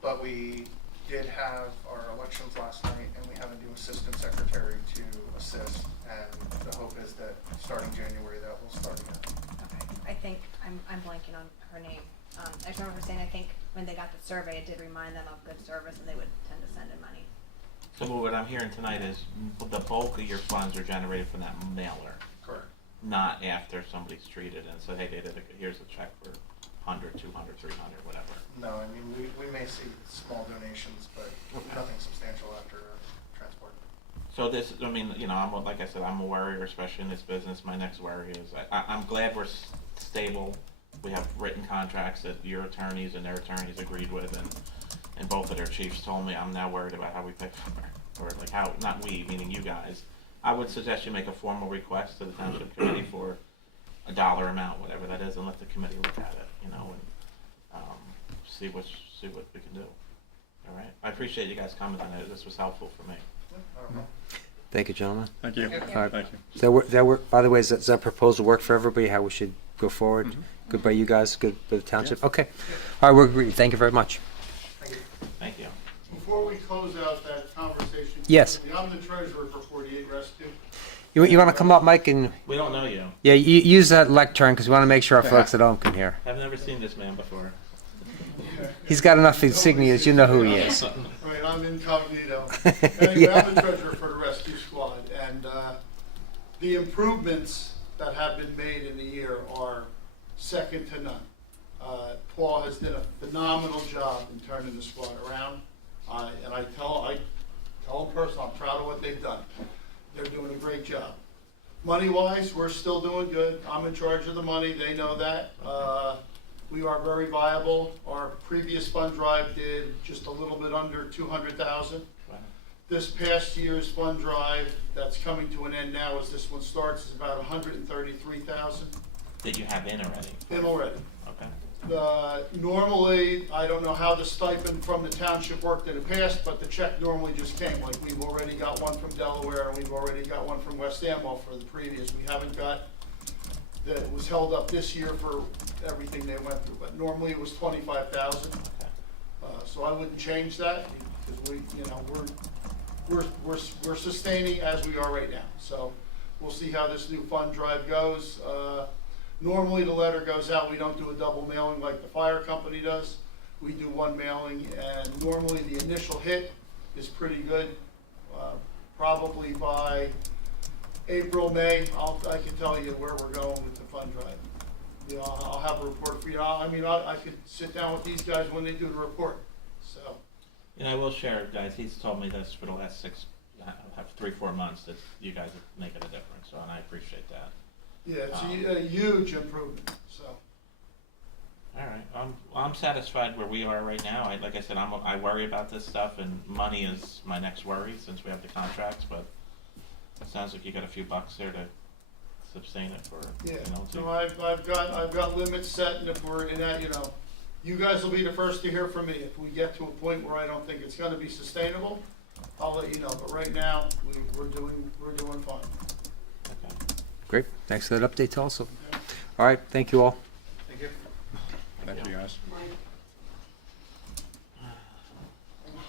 But we did have our elections last night, and we have a new assistant secretary to assist. And the hope is that starting January, that will start again. Okay. I think I'm blanking on her name. I just remember her saying, I think when they got the survey, it did remind them of good service, and they would tend to send in money. So what I'm hearing tonight is the bulk of your funds are generated from that mailer, Correct. not after somebody's treated and said, hey, here's a check for 100, 200, 300, whatever. No, I mean, we may see small donations, but nothing substantial after transport. So this, like I said, I'm a worrier, especially in this business. My next worry is I'm glad we're stable. We have written contracts that your attorneys and their attorneys agreed with, and both of their chiefs told me. I'm now worried about how we pay for it, or like how, not we, meaning you guys. I would suggest you make a formal request to the Township Committee for a dollar amount, whatever that is, and let the committee look at it, and see what we can do. All right. I appreciate you guys coming tonight. This was helpful for me. I don't know. Thank you, gentlemen. Thank you. Yeah. All right. Thank you. Does that work, by the way, does that proposal work for everybody, how we should go forward? Good by you guys? Good by the township? Okay. All right, we're agreed. Thank you very much. Thank you. Before we close out that conversation. Yes. I'm the treasurer for 48 Rescue. You want to come up, Mike, and We don't know you. yeah, you use that lectern because we want to make sure our folks at home can hear. I've never seen this man before. He's got enough insignias. You know who he is. Right, I'm incognito. Anyway, I'm the treasurer for the rescue squad, and the improvements that have been made in the year are second to none. Paul has done a phenomenal job in turning the squad around, and I tell them personally, I'm proud of what they've done. They're doing a great job. Money-wise, we're still doing good. I'm in charge of the money. They know that. We are very viable. Our previous fund drive did just a little bit under 200,000. This past year's fund drive, that's coming to an end now as this one starts, is about 133,000 That you have in already. in already. Okay. Normally, I don't know how the stipend from the township worked in the past, but the check normally just came. Like, we've already got one from Delaware, and we've already got one from West Amwell for the previous. We haven't got, that was held up this year for everything they went through, but normally it was 25,000. So I wouldn't change that, because we're sustaining as we are right now. So we'll see how this new fund drive goes. Normally the letter goes out, we don't do a double mailing like the fire company does. We do one mailing, and normally the initial hit is pretty good. Probably by April, May, I can tell you where we're going with the fund drive. You know, I'll have a report for you. I could sit down with these guys when they do the report, so. And I will share, guys, he's told me this for the last 3-4 months, that you guys are making a difference, so, and I appreciate that. Yeah, it's a huge improvement, so. All right, I'm satisfied where we are right now. Like I said, I worry about this stuff, and money is my next worry since we have the contracts. But it sounds like you got a few bucks there to sustain it for. Yeah, You know, so I've got limits set, and if we're in that, you guys will be the first to hear from me. If we get to a point where I don't think it's going to be sustainable, I'll let you know. But right now, we're doing fine. Okay. Great. Thanks for that update also. All right. Thank you all. Thank you. Thank you, guys.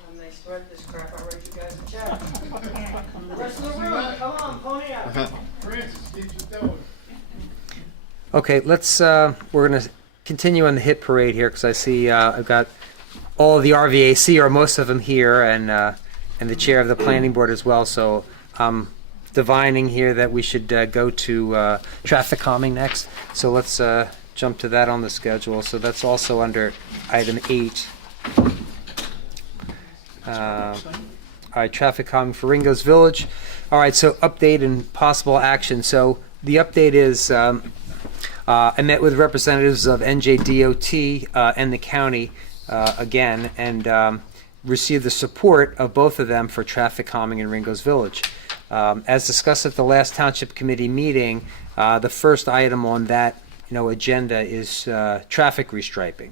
When they start this crap, I'll write you guys a check. The rest of the room, come on, pony up. Francis, keeps it going. Okay, let's, we're going to continue on the hit parade here because I see I've got all of the RVAC, or most of them here, and the chair of the planning board as well. So I'm divining here that we should go to traffic calming next. So let's jump to that on the schedule. So that's also under item 8. All right, traffic calming for Ringo's Village. All right, so update and possible action. So the update is I met with representatives of NJDOT and the county again, and received the support of both of them for traffic calming in Ringo's Village. As discussed at the last Township Committee meeting, the first item on that agenda is traffic restriping,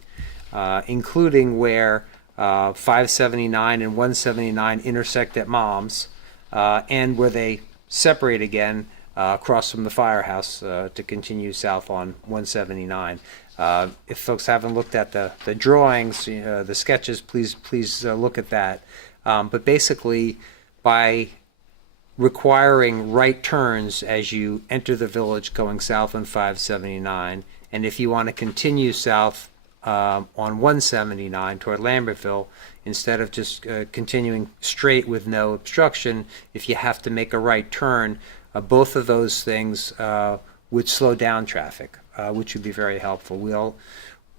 including where 579 and 179 intersect at Moms, and where they separate again across from the firehouse to continue south on 179. If folks haven't looked at the drawings, the sketches, please look at that. But basically, by requiring right turns as you enter the village going south on 579, and if you want to continue south on 179 toward Lambertville, instead of just continuing straight with no obstruction, if you have to make a right turn, both of those things would slow down traffic, which would be very helpful.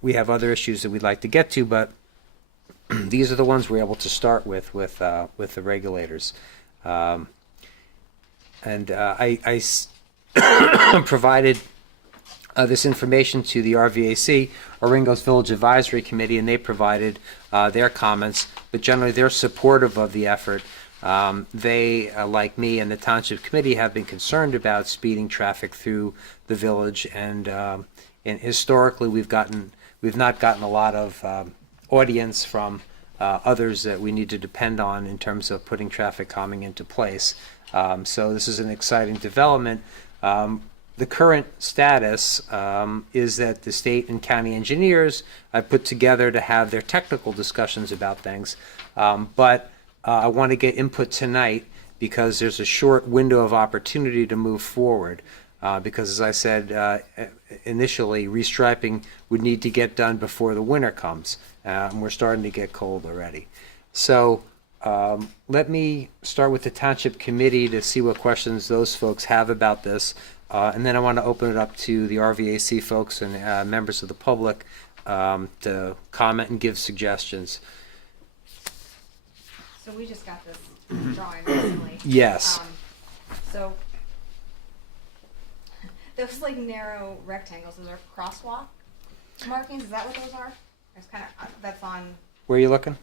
We have other issues that we'd like to get to, but these are the ones we're able to start with the regulators. And I provided this information to the RVAC, or Ringo's Village Advisory Committee, and they provided their comments, but generally they're supportive of the effort. They, like me and the Township Committee, have been concerned about speeding traffic through the village, and historically we've not gotten a lot of audience from others that we need to depend on in terms of putting traffic calming into place. So this is an exciting development. the current status is that the state and county engineers I've put together to have their technical discussions about things. But I want to get input tonight because there's a short window of opportunity to move forward. Because as I said initially, restriping would need to get done before the winter comes. And we're starting to get cold already. So let me start with the Township Committee to see what questions those folks have about this. And then I want to open it up to the RVAC folks and members of the public to comment and give suggestions. So we just got this drawing recently. Yes. So those like narrow rectangles, those are crosswalk markings. Is that what those are? It's kind of that's on. Where are you looking?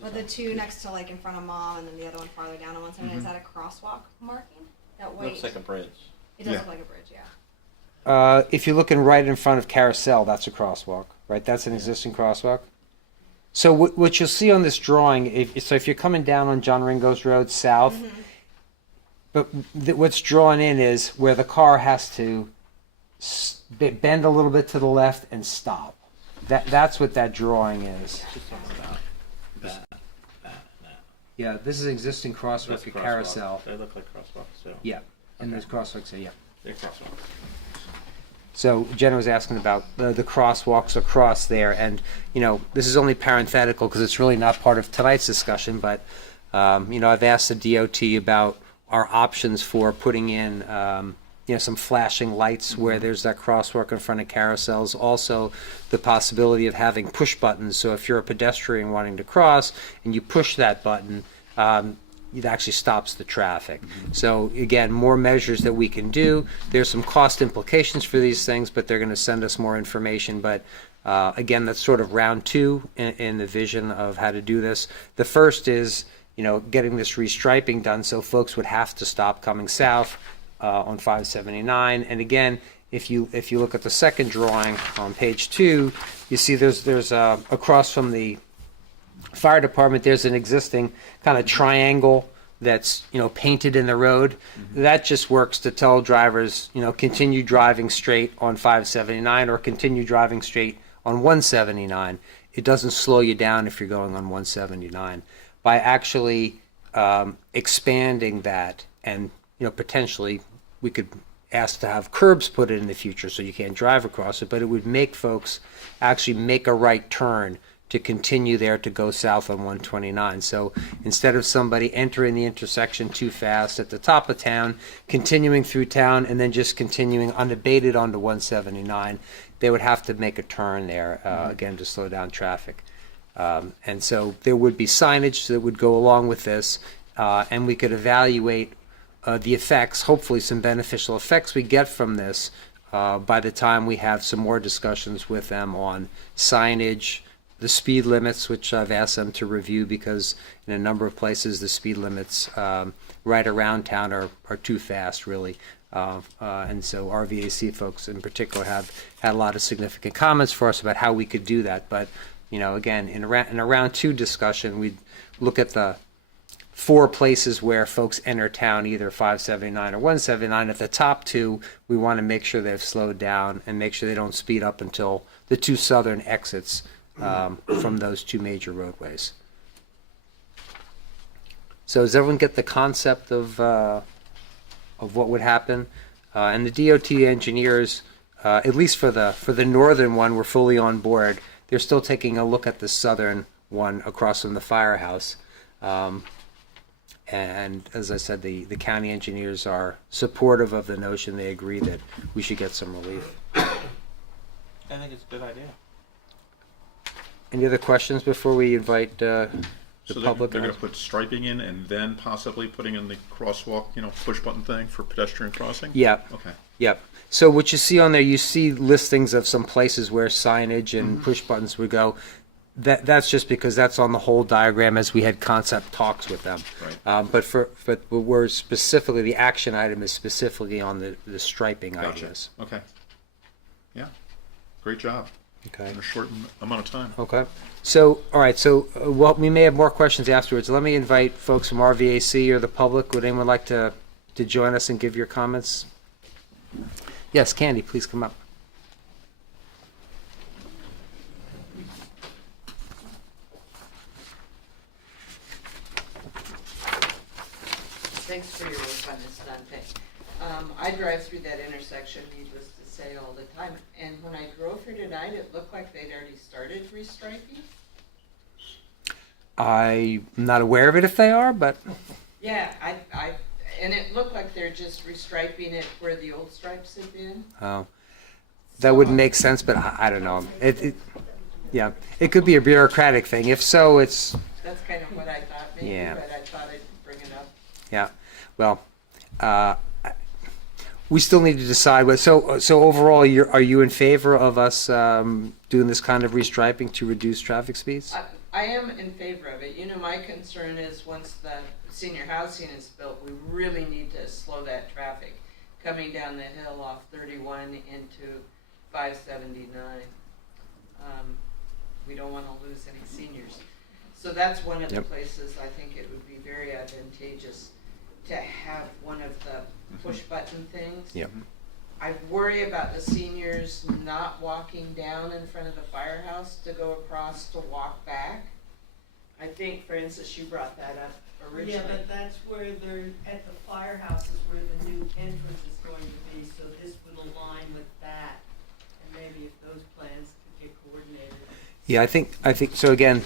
Well, the two next to like in front of mom, and then the other one farther down on one side. Is that a crosswalk marking? That white. Looks like a bridge. It does Yeah. look like a bridge, yeah. If you're looking right in front of Carousel, that's a crosswalk, right? That's an existing crosswalk. So what you'll see on this drawing, if you're coming down on John Ringo's Road south, but what's drawn in is where the car has to bend a little bit to the left and stop. That's what that drawing is. Just talking about that. Yeah, this is an existing crosswalk That's at crosswalk. Carousel. They look like crosswalks, so. Yeah, and there's crosswalks there, yeah. They're crosswalks. So Jenna was asking about the crosswalks across there, and this is only parenthetical because it's really not part of tonight's discussion. But I've asked the DOT about our options for putting in some flashing lights where there's that crosswalk in front of carousels. Also, the possibility of having push buttons. So if you're a pedestrian wanting to cross and you push that button, it actually stops the traffic. So again, more measures that we can do. There's some cost implications for these things, but they're going to send us more information. But again, that's sort of round two in the vision of how to do this. The first is, getting this restriping done so folks would have to stop coming south on 579. And again, if you look at the second drawing on page 2, you see there's across from the fire department, there's an existing kind of triangle that's painted in the road. That just works to tell drivers continue driving straight on 579 or continue driving straight on 179. It doesn't slow you down if you're going on 179. By actually expanding that, and potentially we could ask to have curbs put in the future so you can't drive across it, but it would make folks actually make a right turn to continue there to go south on 129. So instead of somebody entering the intersection too fast at the top of town, continuing through town, and then just continuing unabated onto 179, they would have to make a turn there, again, to slow down traffic. And so there would be signage that would go along with this, and we could evaluate the effects, hopefully some beneficial effects we get from this by the time we have some more discussions with them on signage, the speed limits, which I've asked them to review because in a number of places the speed limits right around town are too fast, really. And so RVAC folks in particular have had a lot of significant comments for us about how we could do that. But, again, in a round 2 discussion, we'd look at the 4 places where folks enter town, either 579 or 179. At the top 2, we want to make sure they've slowed down and make sure they don't speed up until the 2 southern exits from those 2 major roadways. So does everyone get the concept of what would happen? And the DOT engineers, at least for the northern one, were fully on board. They're still taking a look at the southern one across from the firehouse. And as I said, the county engineers are supportive of the notion. They agree that we should get some relief. I think it's a good idea. Any other questions before we invite the So public? they're going to put striping in and then possibly putting in the crosswalk, push button thing for pedestrian crossing? Yeah. Okay. Yep. So what you see on there, you see listings of some places where signage and push buttons would go. That's just because that's on the whole diagram as we had concept talks with them. Right. But we're specifically, the action item is specifically on the striping Gotcha. ideas. Okay. Yeah. Great job. Okay. In a short amount of time. Okay. So, all right. So, we may have more questions afterwards. Let me invite folks from RVAC or the public. Would anyone like to join us and give your comments? Yes, Candy, please come up. Thanks for your work on this, Dante. I drive through that intersection, needless to say, all the time, and when I drove here tonight, it looked like they'd already started restriping. I'm not aware of it if they are, but Yeah, and it looked like they're just restriping it where the old stripes had been. that wouldn't make sense, but I don't know. Yeah, it could be a bureaucratic thing. If so, it's, That's kind of what I thought maybe, Yeah. but I thought I'd bring it up. yeah, well, we still need to decide what, so overall, are you in favor of us doing this kind of restriping to reduce traffic speeds? I am in favor of it. You know, my concern is once the senior housing is built, we really need to slow that traffic coming down the hill off 31 into 579. We don't want to lose any seniors. So that's one of the Yep. places I think it would be very advantageous to have one of the push button things. Yep. I worry about the seniors not walking down in front of the firehouse to go across to walk back. I think, Francis, you brought that up originally. Yeah, but that's where they're, at the firehouse is where the new entrance is going to be, so this would align with that. And maybe if those plans could get coordinated. Yeah, I think so. Again,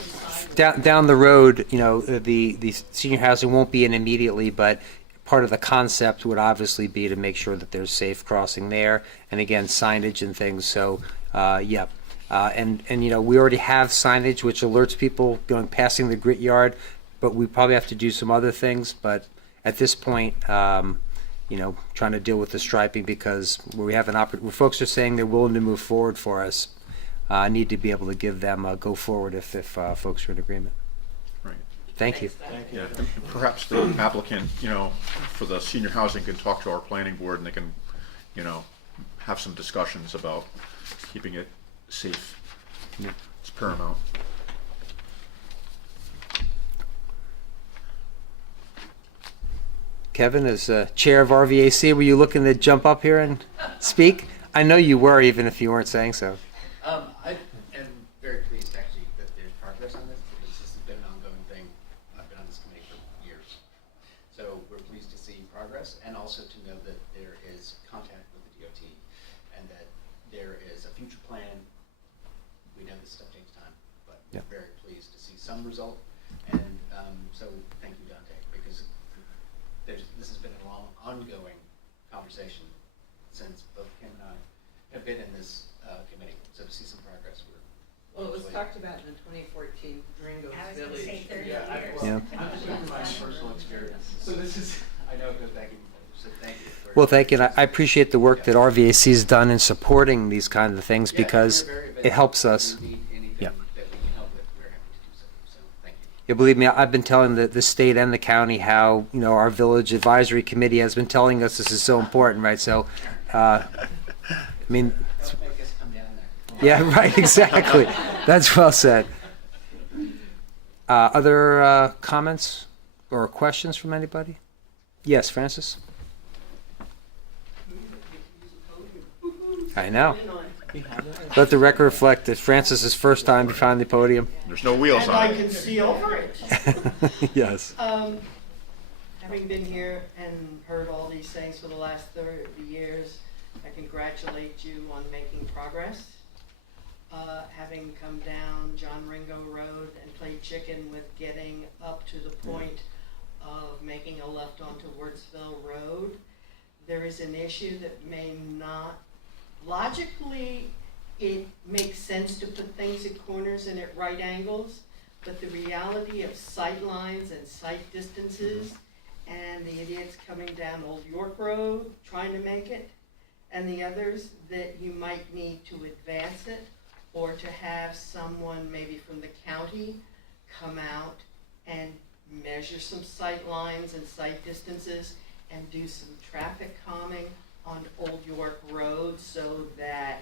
down the road, you know, the senior housing won't be in immediately, but part of the concept would obviously be to make sure that there's safe crossing there, and again, signage and things. So, yeah, and you know, we already have signage which alerts people going passing the grit yard, but we probably have to do some other things. But at this point, you know, trying to deal with the striping because we have an where folks are saying they're willing to move forward for us. I need to be able to give them a go forward if folks are in agreement. Right. Thank you. Yeah, and perhaps the applicant, you know, for the senior housing can talk to our planning board and they can, you know, have some discussions about keeping it safe. Yeah. It's paramount. Kevin, as chair of RVAC, were you looking to jump up here and speak? I know you were, even if you weren't saying so. I am very pleased actually that there's progress on this because this has been an ongoing thing. I've been on this committee for years. So we're pleased to see progress and also to know that there is contact with the DOT and that there is a future plan. We know this stuff takes time, but Yep. we're very pleased to see some result. And so thank you, Dante, because this has been a long, ongoing conversation since both Kim and I have been in this committee. So to see some progress, Well, it was talked about in the 2014 Ringo's I was gonna Village. say 30 yeah, years. Yeah. I'm just speaking from my own personal experience. So this is, I know it goes back even further. So thank you. Well, thank you. And I appreciate the work that RVAC has done in supporting these kinds of things because it helps us. If you need anything Yeah. that we can help with, we're happy to do so. So thank you. Yeah, believe me, I've been telling the state and the county how, you know, our village advisory committee has been telling us this is so important, right? So, I mean, Don't make us come down there. yeah, right, exactly. That's well said. Other comments or questions from anybody? Yes, Francis? I know. Let the record reflect that Francis's first time behind the podium. There's no wheels And on I it. can see over it. Yes. Having been here and heard all these things for the last 30 years, I congratulate you on making progress. Having come down John Ringo Road and played chicken with getting up to the point of making a left onto Wurtsville Road, there is an issue that may not, logically, it makes sense to put things at corners and at right angles, but the reality of sight lines and sight distances and the idiots coming down Old York Road trying to make it, and the others that you might need to advance it, or to have someone maybe from the county come out and measure some sight lines and sight distances and do some traffic calming on Old York Road so that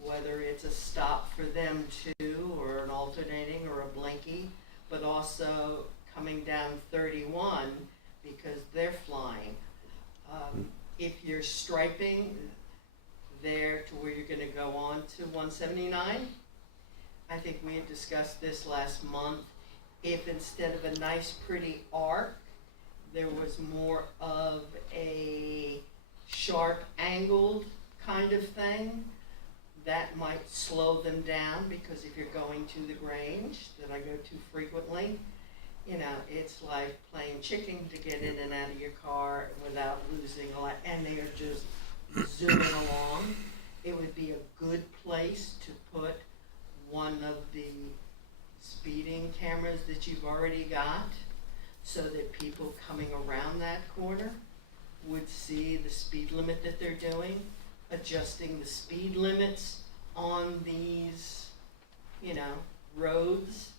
whether it's a stop for them too, or an alternating or a blinky, but also coming down 31 because they're flying. If you're striping, there to where you're gonna go on to 179. I think we had discussed this last month. If instead of a nice pretty arc, there was more of a sharp angled kind of thing, that might slow them down, because if you're going to the Grange, that I go to frequently, you know, it's like playing chicken to get in and out of your car without losing a lot, and they are just zooming along. It would be a good place to put one of the speeding cameras that you've already got, so that people coming around that corner would see the speed limit that they're doing, adjusting the speed limits on these, you know, roads,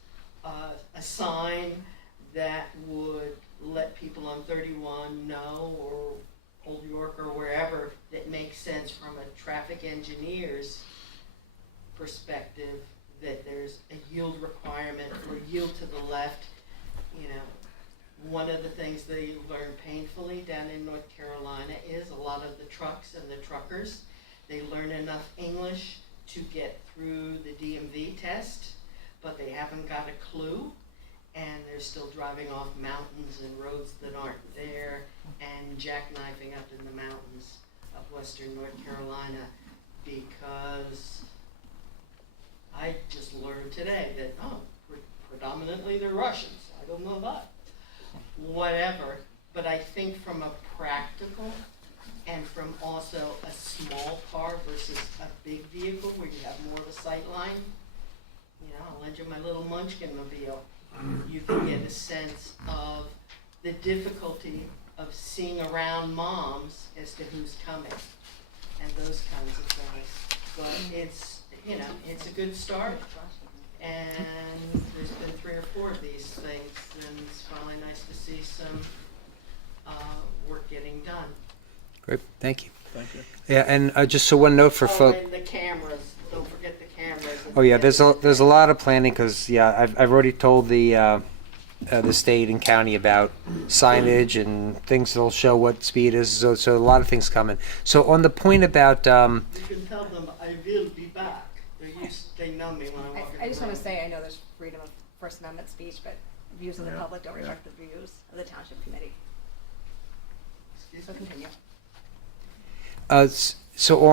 a sign that would let people on 31 know, or Old York or wherever, that makes sense from a traffic engineer's perspective, that there's a yield requirement or yield to the left. You know, one of the things they learned painfully down in North Carolina is a lot of the trucks and the truckers, they learn enough English to get through the DMV test, but they haven't got a clue, and they're still driving off mountains and roads that aren't there, and jackknifing up in the mountains of western North Carolina, because I just learned today that, predominantly they're Russians. I don't know that. Whatever. But I think from a practical, and from also a small car versus a big vehicle where you have more of a sight line, you know, I'll lend you my little Munchkin-mobile. You can get a sense of the difficulty of seeing around moms as to who's coming, and those kinds of things. But it's, you know, it's a good start, and there's been 3 or 4 of these things, and it's finally nice to see some work getting done. Great, thank you. Thank you. Yeah, and just so one note for folks. And the cameras, don't forget the cameras. Oh yeah, there's a lot of planning, because I've already told the state and county about signage and things that'll show what speed is. So a lot of things coming. So on the point about You can tell them I will be back. They know me when I walk in the I just want to room. say, I know there's freedom of First Amendment speech, but views of the Yeah, public don't yeah. reflect the views of the Township Committee. Excuse So me? continue. So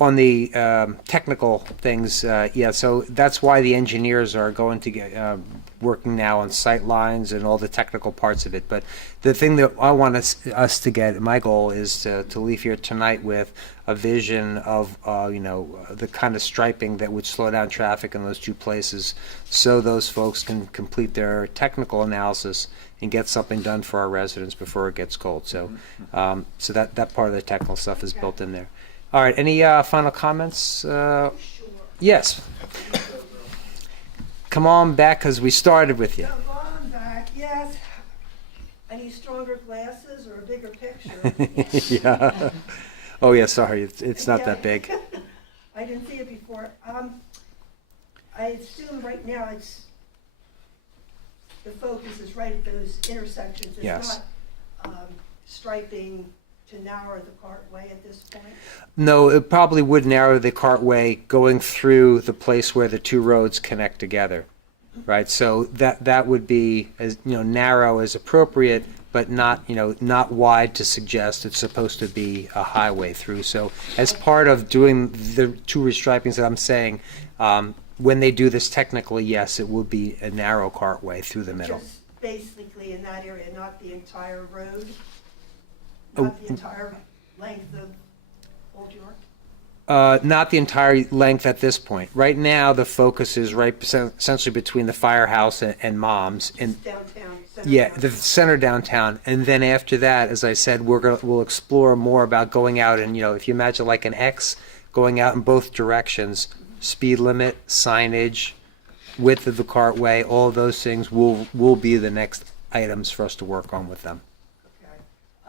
on the technical things, yeah. So that's why the engineers are going to get working now on sight lines and all the technical parts of it. But the thing that I want us to get, my goal is to leave here tonight with a vision of the kind of striping that would slow down traffic in those 2 places, so those folks can complete their technical analysis and get something done for our residents before it gets cold. So, so that part of the technical stuff is built in there. All right. Any final comments? Yes. Come on back, because we started with you. Come on back, yes. I need stronger glasses or a bigger picture. Yeah. Oh yeah. Sorry, it's not that big. I didn't see it before. I assume right now the focus is right at those intersections. It's Yes. not striping to narrow the cartway at this point. No, it probably would narrow the cartway going through the place where the 2 roads connect together, right? So that would be as narrow as appropriate, but not not wide to suggest it's supposed to be a highway through. So as part of doing the 2 restripings that I'm saying, when they do this technically, yes, it would be a narrow cartway through the middle. Just basically in that area, not the entire road, not the entire length of Old York? Not the entire length at this point. Right now, the focus is right essentially between the firehouse and Mom's. And Downtown. yeah, the center downtown. And then after that, as I said, we'll explore more about going out and, if you imagine like an X, going out in both directions, speed limit, signage, width of the cartway, all of those things will be the next items for us to work on with them.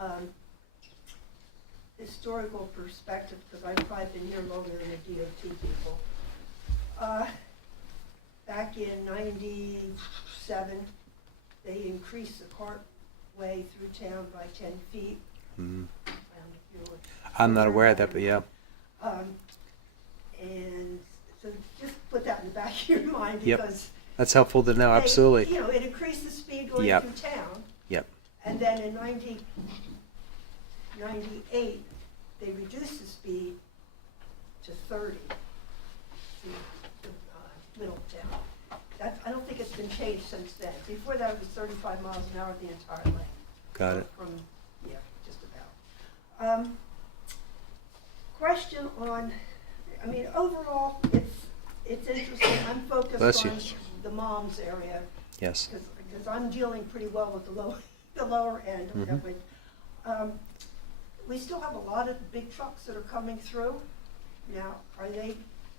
Okay. Historical perspective, because I've probably been here longer than the DOT people. Back in '97, they increased the cartway through town by 10 feet. Mhm. And if you were I'm not aware of that, but yeah. And so just put that in the back of your mind Yep. because That's helpful to know, they- absolutely. You know, it increased the speed going Yep. through town. Yep. And then in 98, they reduced the speed to 30 to Middletown. I don't think it's been changed since then. Before that, it was 35 miles an hour the entire lane. Got it. From, yeah, just about. Question on, I mean, overall, it's interesting. I'm Bless focused you. on the moms area. Yes. Because I'm dealing pretty well with the lower end of Mhm. it. We still have a lot of big trucks that are coming through. Now,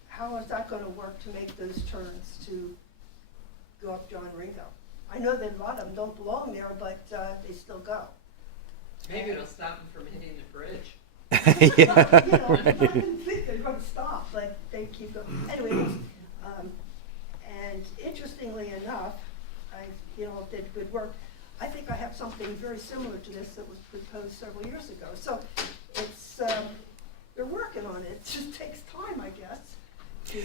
how is that gonna work to make those turns to go up John Ringo? I know that a lot of them don't belong there, but they still go. Maybe it'll stop them from hitting the bridge. You know, I didn't think they're gonna stop, but they keep going. Anyways, and interestingly enough, did good work. I think I have something very similar to this that was proposed several years ago. So it's, they're working on it. It just takes time, I guess, to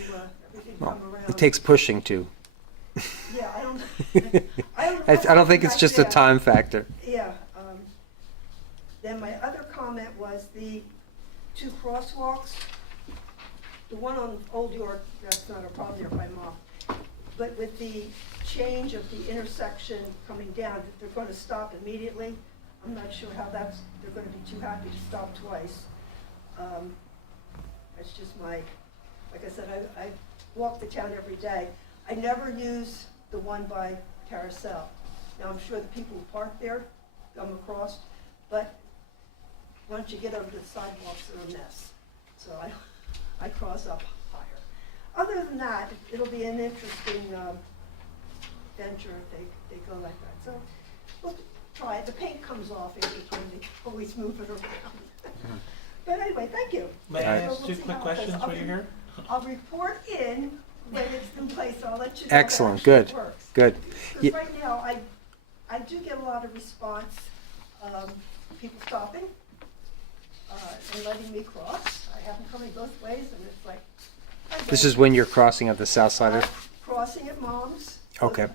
everything Well, come around. it takes pushing too. Yeah, I don't. I don't think it's back just a there. time factor. Yeah. Then my other comment was the 2 crosswalks. The one on Old York, that's not a problem there by Mom. But with the change of the intersection coming down, that they're going to stop immediately. I'm not sure how they're going to be too happy to stop twice. That's just like I said, I walk the town every day. I never use the one by Carousel. Now, I'm sure the people who park there come across, but once you get over to the sidewalks, they're a mess. So I cross up higher. Other than that, it'll be an interesting venture if they go like that. So we'll try it. The paint comes off every time they always move it around. But anyway, thank you. May I So ask we'll 2 see quick how it goes. questions while you're here? I'll report in when it's in place. I'll let you know. Excellent, if it actually good, works. good. Because Ye- right now, I do get a lot of response, people stopping and letting me cross. I have them coming both ways, and it's like. This is when you're crossing at the south side of, Crossing at Mom's. okay.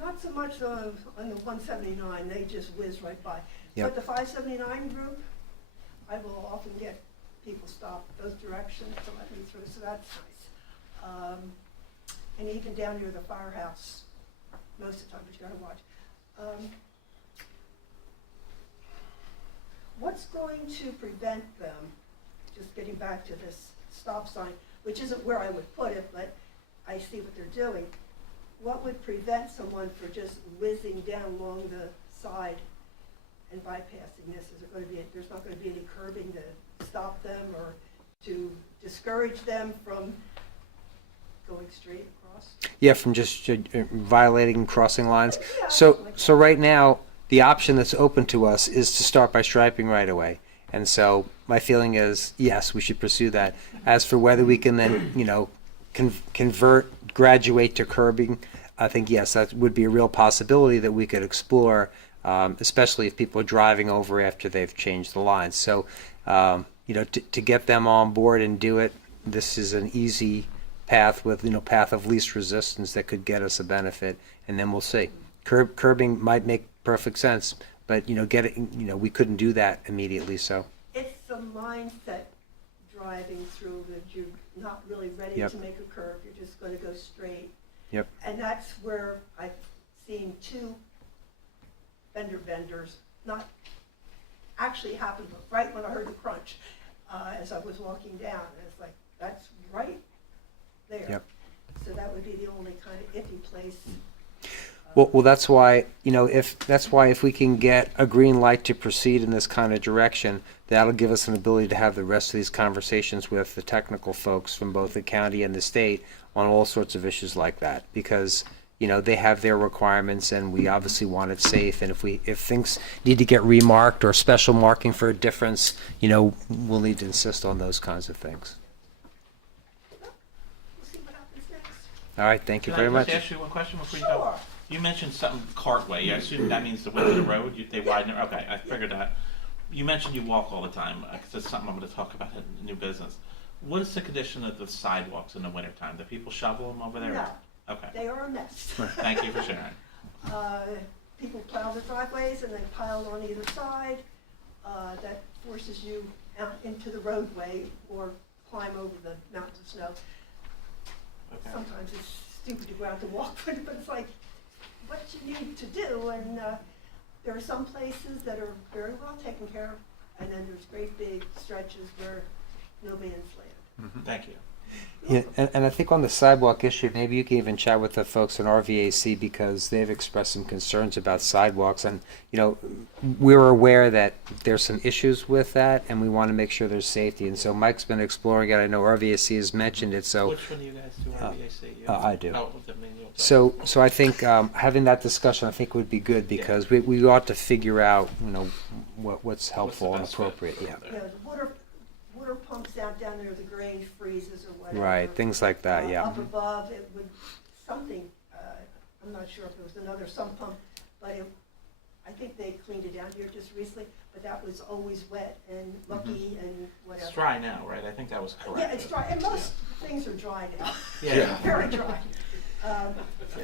Not so much on the 179, they just whiz right by. Yep. But the 579 group, I will often get people stop both directions to let me through, so that's nice. And even down near the firehouse, most of the time, but you gotta watch. What's going to prevent them, just getting back to this stop sign, which isn't where I would put it, but I see what they're doing. What would prevent someone from just whizzing down along the side and bypassing this? Is there going to be, there's not going to be any curbing to stop them or to discourage them from going straight across? Yeah, from just violating crossing lines. Yeah, So, like so that. right now, the option that's open to us is to start by striping right away. And so my feeling is, yes, we should pursue that. As for whether we can then, graduate to curbing, I think, yes, that would be a real possibility that we could explore, especially if people are driving over after they've changed the lines. So, to get them on board and do it, this is an easy path with, path of least resistance that could get us a benefit, and then we'll see. Curbing might make perfect sense, but, we couldn't do that immediately, so. It's the mindset driving through that you're not really ready Yep. to make a curve, you're just going to go straight. Yep. And that's where I've seen 2 vendors, not actually happen, but right when I heard the crunch, as I was walking down, and it's like, that's right there. Yep. So that would be the only kind of iffy place. Well, that's why, if we can get a green light to proceed in this kind of direction, that'll give us an ability to have the rest of these conversations with the technical folks from both the county and the state on all sorts of issues like that, because, they have their requirements, and we obviously want it safe, and if things need to get remarked or special marking for a difference, we'll need to insist on those kinds of things. We'll see what happens next. All right, thank you Can very I much. just ask you one question before you go? Sure. You mentioned something cartway. I assume that means the width of the road, they widen it. Okay, I figured that. you mentioned you walk all the time, 'cause that's something I'm gonna talk about in new business. What is the condition of the sidewalks in the wintertime? Do people shovel them over there? No. Okay, They are a mess. thank you for sharing. People plow the driveways and they pile on either side. That forces you out into the roadway or climb over the mountains of snow. Okay. Sometimes it's stupid to go out to walk, but it's like what you need to do. And there are some places that are very well taken care of, and then there's great big stretches where no man's land. Thank you. Yeah, and I think on the sidewalk issue, maybe you can even chat with the folks in RVAC because they've expressed some concerns about sidewalks. And, you know, we're aware that there's some issues with that and we want to make sure there's safety. And so Mike's been exploring it. I know RVAC has mentioned it. So Which one do you guys do, RVAC? I do. Oh, then maybe you'll talk. So I think having that discussion, I think would be good because we ought to figure out, you know, what's helpful and best fit appropriate. for Yeah. there? You know, the water pumps out down there, the Grange freezes or whatever. Right, things like that, yeah. Up above, it would, something, I'm not sure if it was another sump pump, but I think they cleaned it down here just recently, but that was always wet and mucky and whatever. It's dry now, right? I think that was correct. Yeah, it's dry, and most things are dry now. Yeah. Very dry.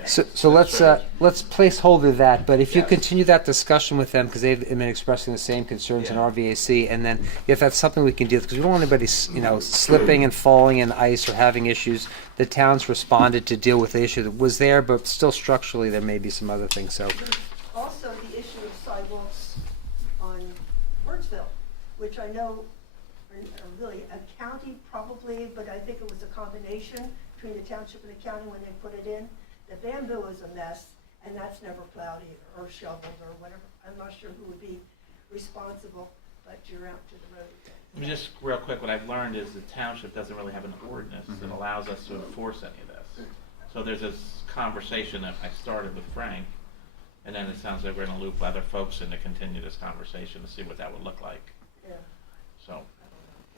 So let's placeholder that. But if you continue that discussion with them, because they've been expressing the same concerns in RVAC, and then if that's something we can deal with, because we don't want anybody, you know, slipping and falling in ice or having issues. The town's responded to deal with the issue that was there, but still structurally there may be some other things. So Also, the issue of sidewalks on Birdsville, which I know are really a county probably, but I think it was a combination between the township and the county when they put it in. The bamboo is a mess, and that's never plowed either, or shoveled, or whatever. I'm not sure who would be responsible, but you're out to the road again. I mean, just real quick, what I've learned is the township doesn't really have an ordinance that allows us to enforce any of this. So there's this conversation that I started with Frank, and then it sounds like we're gonna loop other folks in to continue this conversation to see what that would look like. Yeah, So,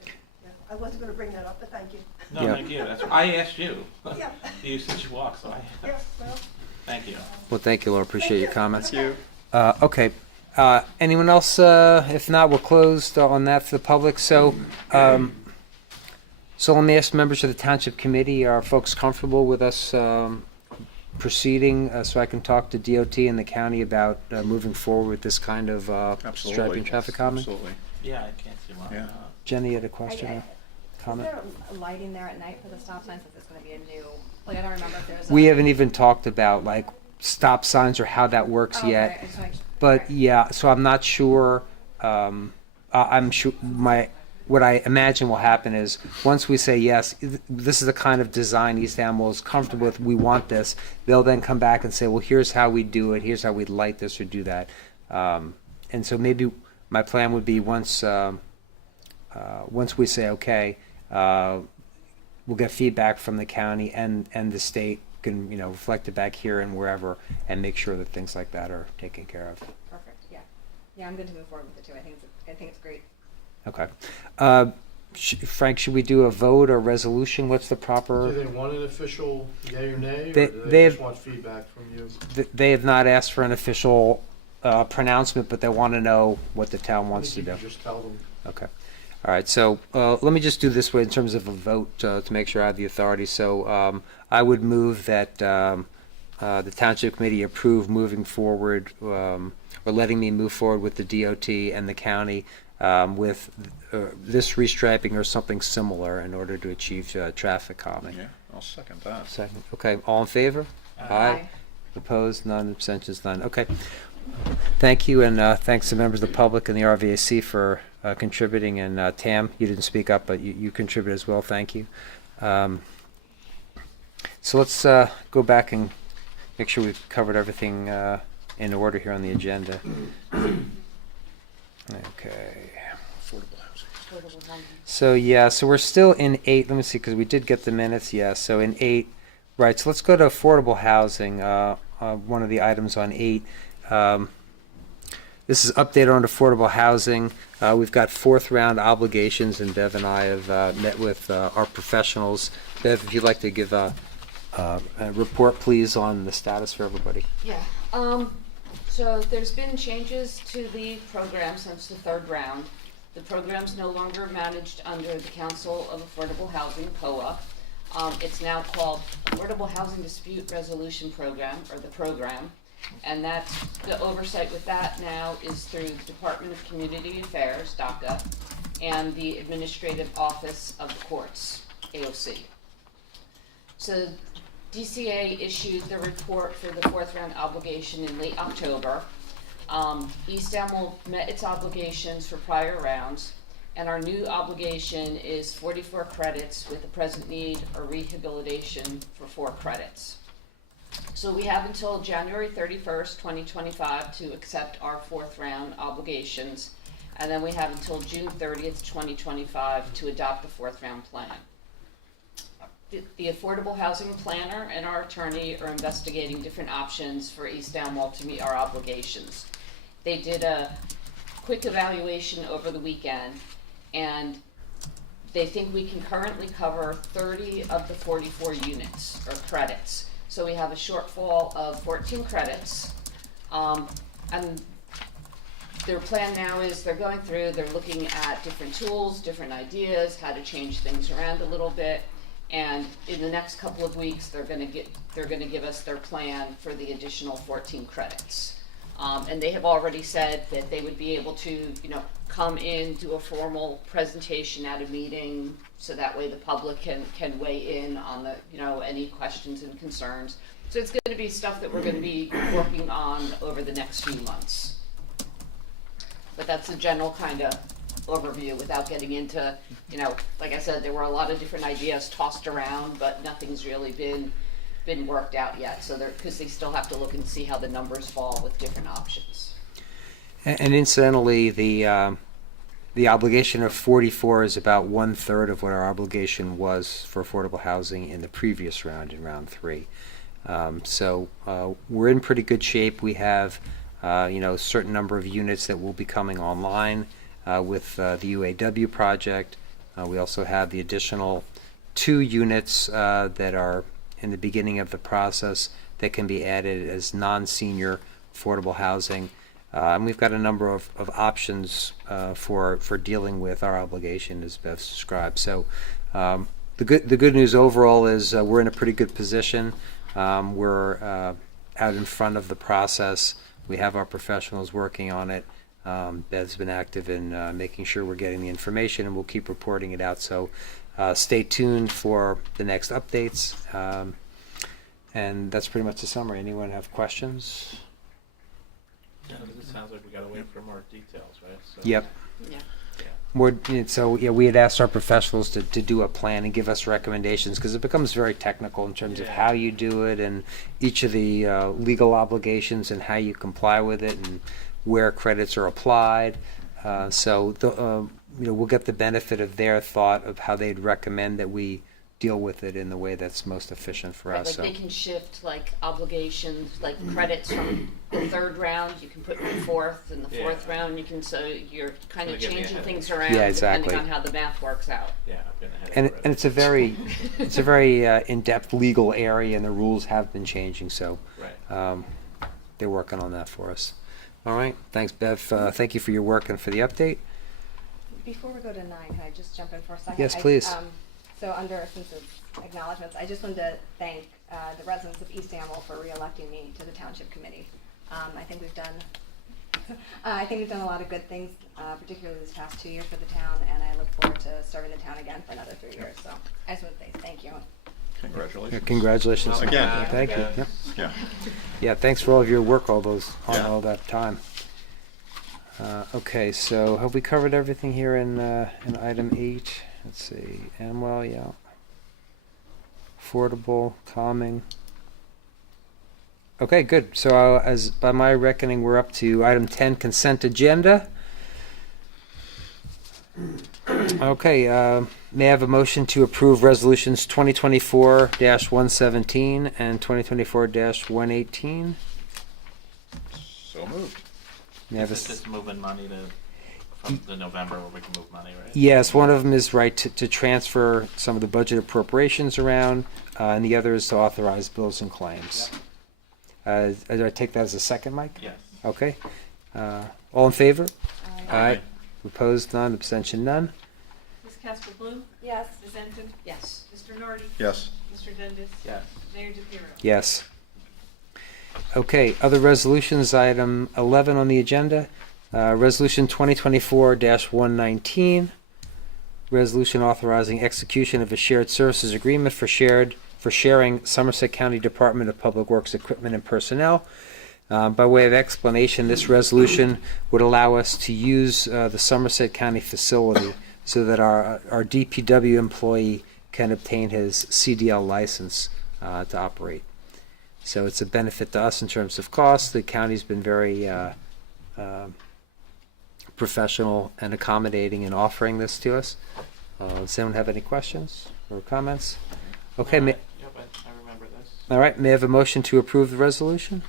yeah. I wasn't gonna bring that up, but thank you. no, Yeah. thank you. That's, I asked you. Yeah, You said you walk, so yeah, well. thank you. well, thank you, Laura. Appreciate your comments. Thank Okay. Anyone else? If not, we'll close on that for the public. So let me ask members of the Township Committee, are folks comfortable with us proceeding so I can talk to DOT and the county about moving forward with this kind of striping traffic calming? Absolutely. Yeah, I can't see why Yeah. not. Jenny had a question, Is comment? there a lighting there at night for the stop signs? Since it's going to be a new, like I don't remember if there's. We haven't even talked about like stop signs or how that works Oh, yet. okay, I just wanna- But yeah, so I'm not sure. I'm sure what I imagine will happen is once we say yes, this is the kind of design East Amwell is comfortable with. We want this. They'll then come back and say, well, here's how we do it. Here's how we'd light this or do that. And so maybe my plan would be once we say okay, we'll get feedback from the county and the state can reflect it back here and wherever and make sure that things like that are taken care of. Perfect. Yeah. Yeah, I'm good to move forward with it too. I think it's great. Okay. Frank, should we do a vote or resolution? What's the Do proper? they want an official yay or nay, or They- do they they've- just want feedback from you? They have not asked for an official pronouncement, but they want to know what the town wants to I think do. you can just tell them. Okay. All right. So let me just do this way in terms of a vote to make sure I have the authority. So I would move that the Township Committee approve moving forward or letting me move forward with the DOT and the county with this restriping or something similar in order to achieve traffic calming. Yeah, I'll second that. Second. Okay. All in favor? Aye. Opposed? None. Abstentions? None. Okay. Thank you, and thanks to members of the public and the RVAC for contributing. And Tam, you didn't speak up, but you contributed as well. Thank you. So let's go back and make sure we've covered everything in order here on the agenda. Okay. Affordable housing. So yeah, so we're still in 8. Let me see, because we did get the minutes. Yeah, so in 8, right. So let's go to affordable housing. One of the items on 8. This is update on affordable housing. We've got 4th round obligations, and Bev and I have met with our professionals. Bev, if you'd like to give a report, please, on the status for everybody. Yeah, So there's been changes to the program since the third round. The program's no longer managed under the Council of Affordable Housing, COA. It's now called Affordable Housing Dispute Resolution Program, or the program. And that's, the oversight with that now is through the Department of Community Affairs, DACA, and the Administrative Office of the Courts, AOC. So DCA issued the report for the fourth round obligation in late October. East Amwell met its obligations for prior rounds, and our new obligation is 44 credits with a present need or rehabilitation for 4 credits. So we have until January 31st, 2025 to accept our fourth round obligations, and then we have until June 30th, 2025 to adopt the fourth round plan. The Affordable Housing Planner and our attorney are investigating different options for East Amwell to meet our obligations. They did a quick evaluation over the weekend, and they think we can currently cover 30 of the 44 units or credits. So we have a shortfall of 14 credits, and their plan now is they're going through, they're looking at different tools, different ideas, how to change things around a little bit. And in the next couple of weeks, they're gonna give us their plan for the additional 14 credits. And they have already said that they would be able to, come in, do a formal presentation at a meeting, so that way the public can weigh in on the, any questions and concerns. So it's gonna be stuff that we're gonna be working on over the next few months. But that's the general kind of overview without getting into, like I said, there were a lot of different ideas tossed around, but nothing's really been worked out yet. So because they still have to look and see how the numbers fall with different options. And incidentally, the obligation of 44 is about 1/3 of what our obligation was for affordable housing in the previous round, in round 3. So we're in pretty good shape. We have a certain number of units that will be coming online with the UAW project. We also have the additional 2 units that are in the beginning of the process that can be added as non-senior affordable housing. And we've got a number of options for dealing with our obligation, as Beth described. So the good news overall is we're in a pretty good position. We're out in front of the process. We have our professionals working on it. Beth's been active in making sure we're getting the information, and we'll keep reporting it out. So stay tuned for the next updates. And that's pretty much the summary. Anyone have questions? Yeah, it sounds like we gotta wait for more details, right? So, Yep. Yeah. We had asked our professionals to do a plan and give us recommendations, because it becomes very technical in terms of how you do it and each of the legal obligations and how you comply with it and where credits are applied. We'll get the benefit of their thought of how they'd recommend that we deal with it in the way that's most efficient for Right, us. like they can shift obligations, credits from the third round, you can put in the fourth, and the fourth round, so you're kind of Gonna get me changing ahead. Um, things around Yeah, exactly. depending on how the math works out. Yeah, I've been ahead And of it's a very in-depth legal area, and the rules have been changing. So Right. they're working on that for us. All right, thanks, Bev. Thank you for your work and for the update. Before we go to 9, can I just jump in for a second? Yes, please. So under a sense of acknowledgements, I just wanted to thank the residents of East Amwell for re-electing me to the Township Committee. I think we've done a lot of good things, particularly this past 2 years for the town, and I look forward to serving the town again for another 3 years. So I just want to say thank you. Congratulations. Yeah, congratulations Again. Thank you. Yep. Yeah. Yeah, thanks for all of your work all Yeah. all that time. Okay, so have we covered everything here in item 8? Let's see, Amwell, yeah. Affordable, calming. Okay, good. So as by my reckoning, we're up to item 10, consent agenda. Okay, may I have a motion to approve resolutions 2024-117 and 2024-118? So moved. May I have a Is it just moving money from the November where we can move money, right? Yes, one of them is to transfer some of the budget appropriations around, and the other is to authorize bills and claims. Do I take that as a second, Mike? Yes. Okay. All in favor? Aye. Opposed, none, abstention, none. Ms. Casper Bloom? Yes. Ms. Ensign? Yes. Mr. Nardi? Yes. Mr. Dendis? Yes. Mayor DePiero? Yes. Okay, other resolutions, item 11 on the agenda. Resolution 2024-119. Resolution authorizing execution of a shared services agreement for sharing Somerset County Department of Public Works equipment and personnel. By way of explanation, this resolution would allow us to use the Somerset County facility so that our DPW employee can obtain his CDL license to operate. So it's a benefit to us in terms of cost. The county's been very professional and accommodating in offering this to us. Does anyone have any questions or comments? Okay, Yep, I remember this. all right, may I have a motion to approve the resolution?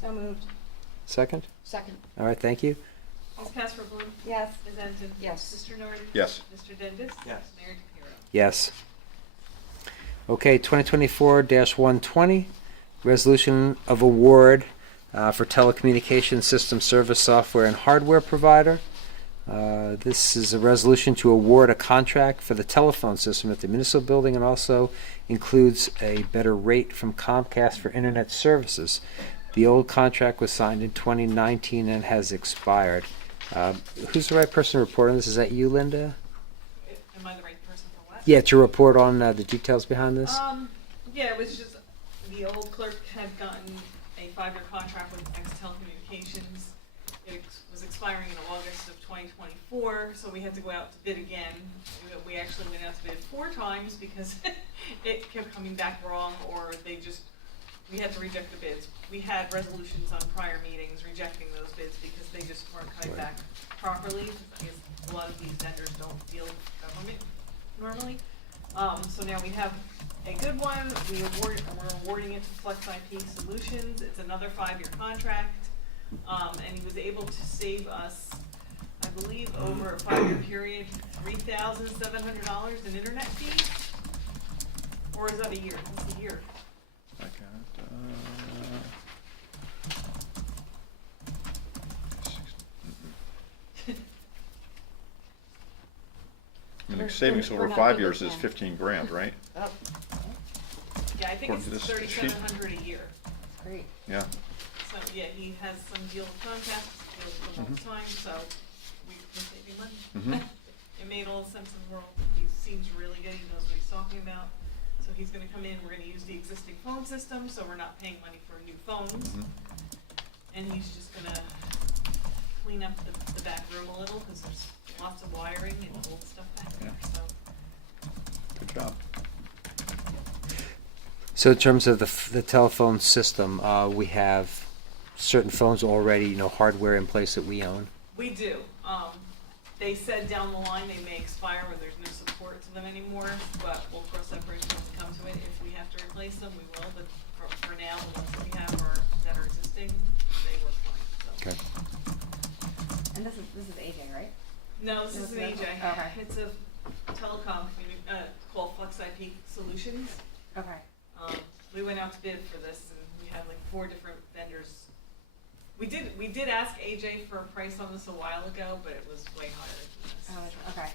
So moved. Second? Second. All right, thank you. Ms. Casper Bloom? Yes. Ms. Ensign? Yes. Mr. Nardi? Yes. Mr. Dendis? Yes. Mayor DePiero? Yes. Okay, 2024-120, resolution of award for telecommunication system service software and hardware provider. This is a resolution to award a contract for the telephone system at the municipal building and also includes a better rate from Comcast for internet services. The old contract was signed in 2019 and has expired. Who's the right person to report on this? Is that you, Linda? Am I the right person for what? Yeah, to report on the details behind this? Yeah, it was just, the old clerk had gotten a 5-year contract with X Telecommunications. It was expiring in August of 2024, so we had to go out to bid again. We actually went out to bid 4 times because it kept coming back wrong, or we had to reject the bids. We had resolutions on prior meetings rejecting those bids because they just weren't cutting back properly. I guess a lot of these vendors don't deal with government normally. So now we have a good one. We're awarding it to Flex IP Solutions. It's another 5-year contract. And he was able to save us, I believe, over a 5-year period, $3,700 in internet fees? Or is that a year? What's a year? I got, I mean, the savings we're over not 5 good years with is math. 15 grand, right? Oh, Yeah, I think According to it's this sheet. $3,700 a year. great. Yeah. So, yeah, he has some deal with Comcast, deals with them all the time, so we're saving money. Mhm. It made all the sense in the world. He seems really good, he knows what he's talking about. So he's gonna come in, we're gonna use the existing phone system, so we're not paying money for new phones. Mhm. And he's just gonna clean up the back room a little, cause there's lots of wiring and old stuff back there, Yeah. so. Good job. So in terms of the telephone system, we have certain phones already, hardware in place that we own. We do. They said down the line they may expire where there's no support to them anymore, but we'll cross that bridge when we come to it. If we have to replace them, we will, but for now, the ones that we have that are existing, they work fine, so. Okay. And this is AJ, right? No, this is an AJ. Okay. It's a telecom called Flex IP Solutions. Okay. We went out to bid for this and we had like 4 different vendors. We did ask AJ for a price on this a while ago, but it was way higher than this. Oh, okay.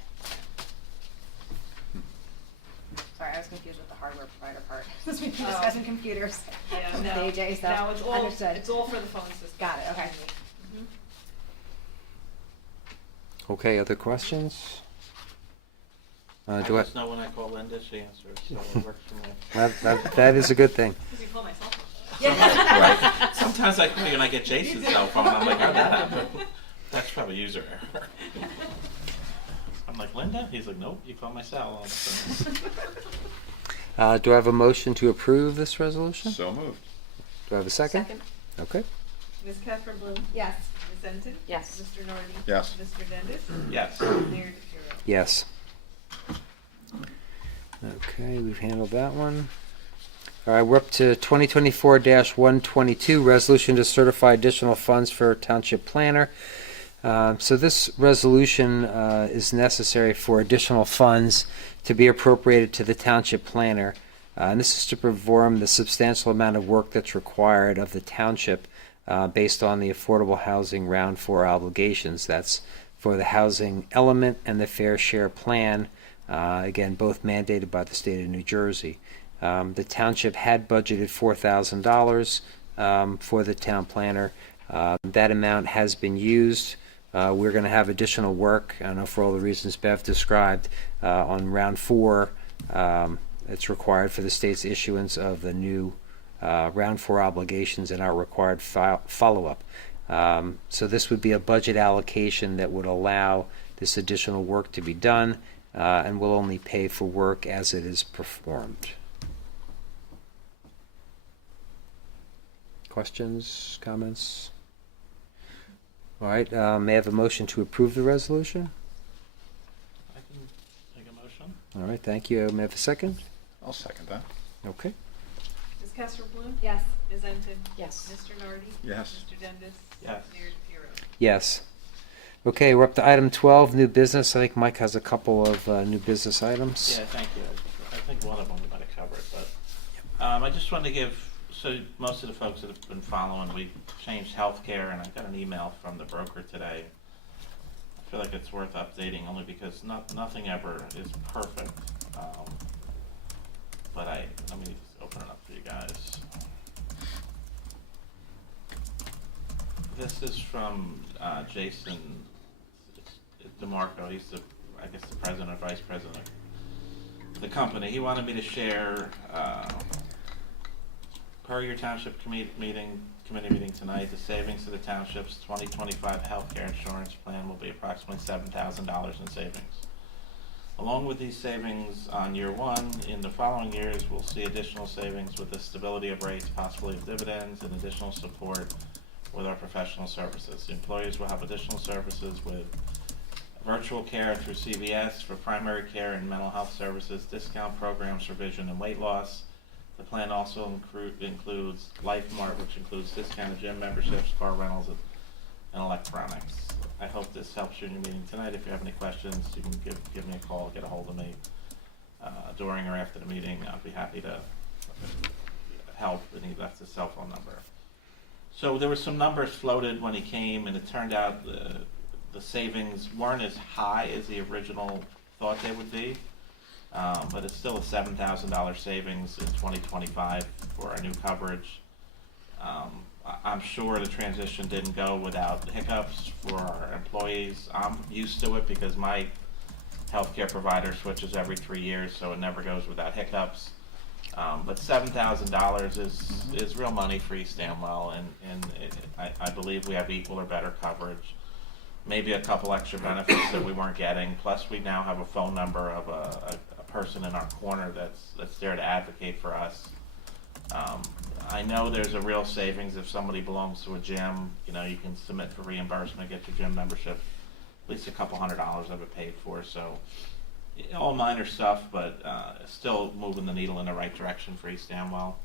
Sorry, I was confused with the hardware provider part. Since we've been discussing computers Yeah, with no, AJ, so no, it's all, understood. it's all for the phone system. Got it, okay. Mhm. Okay, other questions? I Do I? just know when I call Linda, she answers, so it works for me. That is a good thing. Because you call my cell phone. Right. Sometimes I call you and I get Jason's cell phone. I'm like, how'd that happen? That's probably user error. I'm like, Linda? He's like, nope, you call my cell. All of a sudden. Do I have a motion to approve this resolution? So moved. Do I have a second? Second. Okay. Ms. Catherine Bloom? Yes. Ms. Ensign? Yes. Mr. Nardi? Yes. Mr. Dendis? Yes. Mayor DePiero? Yes. Okay, we've handled that one. All right, we're up to 2024-122, resolution to certify additional funds for township planner. So this resolution is necessary for additional funds to be appropriated to the township planner. And this is to perform the substantial amount of work that's required of the township based on the Affordable Housing Round 4 obligations. That's for the housing element and the Fair Share Plan, again, both mandated by the state of New Jersey. The township had budgeted $4,000 for the town planner. That amount has been used. We're going to have additional work, I know for all the reasons Bev described, on round 4. It's required for the state's issuance of the new round 4 obligations and our required follow-up. So this would be a budget allocation that would allow this additional work to be done, and will only pay for work as it is performed. Questions, comments? All right, may I have a motion to approve the resolution? I can make a motion. All right, thank you. May I have a second? I'll second that. Okay. Ms. Kester Bloom? Yes. Ms. Enton? Yes. Mr. Nardi? Yes. Mr. Dendis? Yes. Mayor DePiero? Yes. Okay, we're up to item 12, new business. I think Mike has a couple of new business items. Yeah, thank you. I think one of them we might have covered, but I just wanted to give, so most of the folks that have been following, we changed healthcare, and I got an email from the broker today. I feel like it's worth updating only because nothing ever is perfect. But let me just open it up for you guys. This is from Jason DeMarco. He's the president or vice president of the company. He wanted me to share, per your township committee meeting tonight, the savings to the township's 2025 healthcare insurance plan will be approximately $7,000 in savings. Along with these savings on year 1, in the following years, we'll see additional savings with the stability of rates, possibly of dividends, and additional support with our professional services. The employees will have additional services with virtual care through CVS for primary care and mental health services, discount programs for vision and weight loss. The plan also includes LifeMart, which includes discounted gym memberships, car rentals, and electronics. I hope this helps you in your meeting tonight. If you have any questions, you can give me a call, get a hold of me during or after the meeting. I'll be happy to help, and he left his cell phone number. So there were some numbers floated when he came, and it turned out the savings weren't as high as the original thought they would be, but it's still a $7,000 savings in 2025 for our new coverage. I'm sure the transition didn't go without hiccups for our employees. I'm used to it because my healthcare provider switches every 3 years, so it never goes without hiccups. But $7,000 is real money for East Amwell, and I believe we have equal or better coverage. Maybe a couple extra benefits that we weren't getting. Plus, we now have a phone number of a person in our corner that's there to advocate for us. I know there's a real savings if somebody belongs to a gym. You know, you can submit for reimbursement, get your gym membership, at least a couple $100 of it paid for. So, all minor stuff, but still moving the needle in the right direction for East Amwell.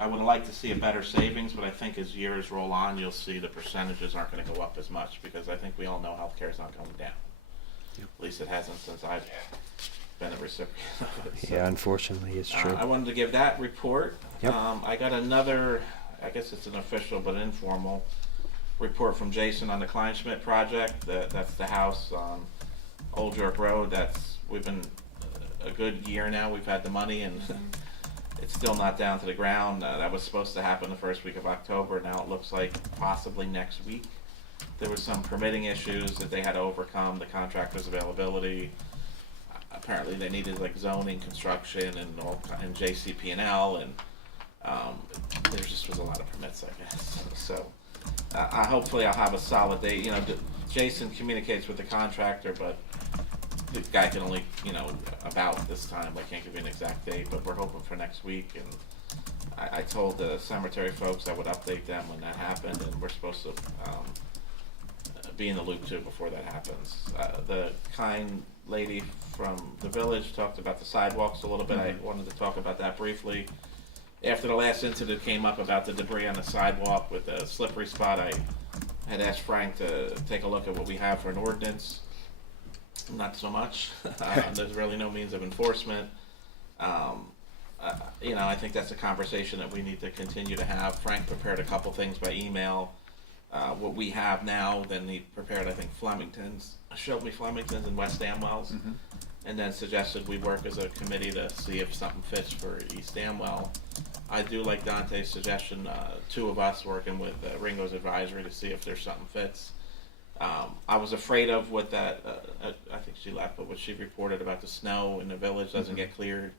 I would like to see a better savings, but I think as years roll on, you'll see the percentages aren't going to go up as much because I think we all know healthcare is not going down. Yep. At least it hasn't since I've been a recipient of it. So, Yeah, unfortunately, it's true. I wanted to give that report. Yep. I got another, I guess it's an official but informal report from Jason on the Kleinschmidt project. That's the house on Old York Road. We've been a good year now. We've had the money and it's still not down to the ground. That was supposed to happen the first week of October. Now it looks like possibly next week. There was some permitting issues that they had to overcome, the contractor's availability. Apparently they needed like zoning, construction, and JCP&L, and there just was a lot of permits, I guess. So hopefully I'll have a solid date. You know, Jason communicates with the contractor, but the guy can only, about this time. I can't give you an exact date, but we're hoping for next week. And I told the cemetery folks I would update them when that happened, and we're supposed to be in the loop too before that happens. The kind lady from the village talked about the sidewalks a little bit. I wanted to talk about that briefly. After the last incident came up about the debris on the sidewalk with the slippery spot, I had asked Frank to take a look at what we have for an ordinance. Not so much. There's really no means of enforcement. you know, I think that's a conversation that we need to continue to have. Frank prepared a couple things by email. What we have now, then he prepared, I think, Flemington's, showed me Flemington's and West Amwell's, and then suggested we work as a committee to see if something fits for East Amwell. I do like Dante's suggestion, two of us working with Ringo's advisory to see if there's something fits. I was afraid of what that, I think she left, but what she reported about the snow in the village doesn't get cleared.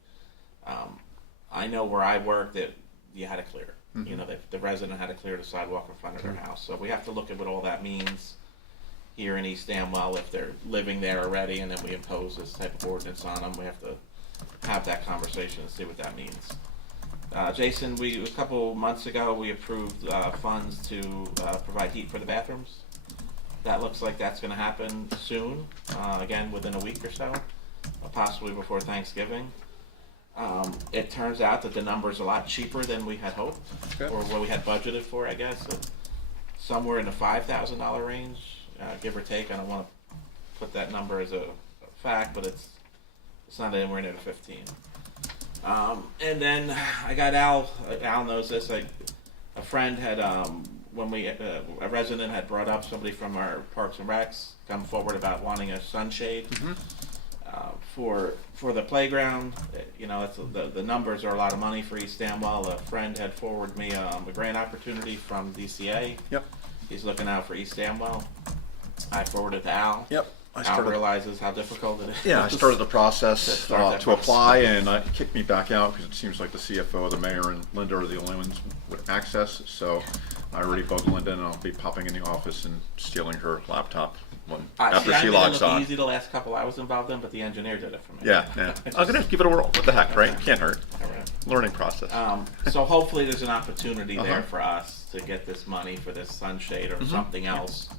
I know where I work that you had to clear. You know, the resident had to clear the sidewalk in front of their house. So we have to look at what all that means here in East Amwell if they're living there already, and then we impose this type of ordinance on them. We have to have that conversation and see what that means. Jason, a couple months ago, we approved funds to provide heat for the bathrooms. That looks like that's going to happen soon, again within a week or so, possibly before Thanksgiving. It turns out that the number's a lot cheaper than we had hoped, or what we had budgeted for, I guess. Somewhere in the $5,000 range, give or take. I don't want to put that number as a fact, but it's not anywhere near the 15. And then I got Al knows this. A friend had, when a resident had brought up somebody from our Parks and Recs come forward about wanting a sunshade. For the playground. You know, the numbers are a lot of money for East Amwell. A friend had forwarded me a grant opportunity from DCA. Yep. He's looking out for East Amwell. I forwarded to Al. Yep. Al realizes how difficult it is. Yeah, I started the process to apply, and it kicked me back out because it seems like the CFO, the mayor, and Linda are the only ones with access. So I already bugged Linda, and I'll be popping in the office and stealing her laptop after she logs on. Easy the last couple I was involved in, but the engineer did it for me. Yeah. I'm gonna give it a whirl. What the heck, right? Can't hurt. Learning process. So hopefully there's an opportunity there for us to get this money for this sunshade or something else,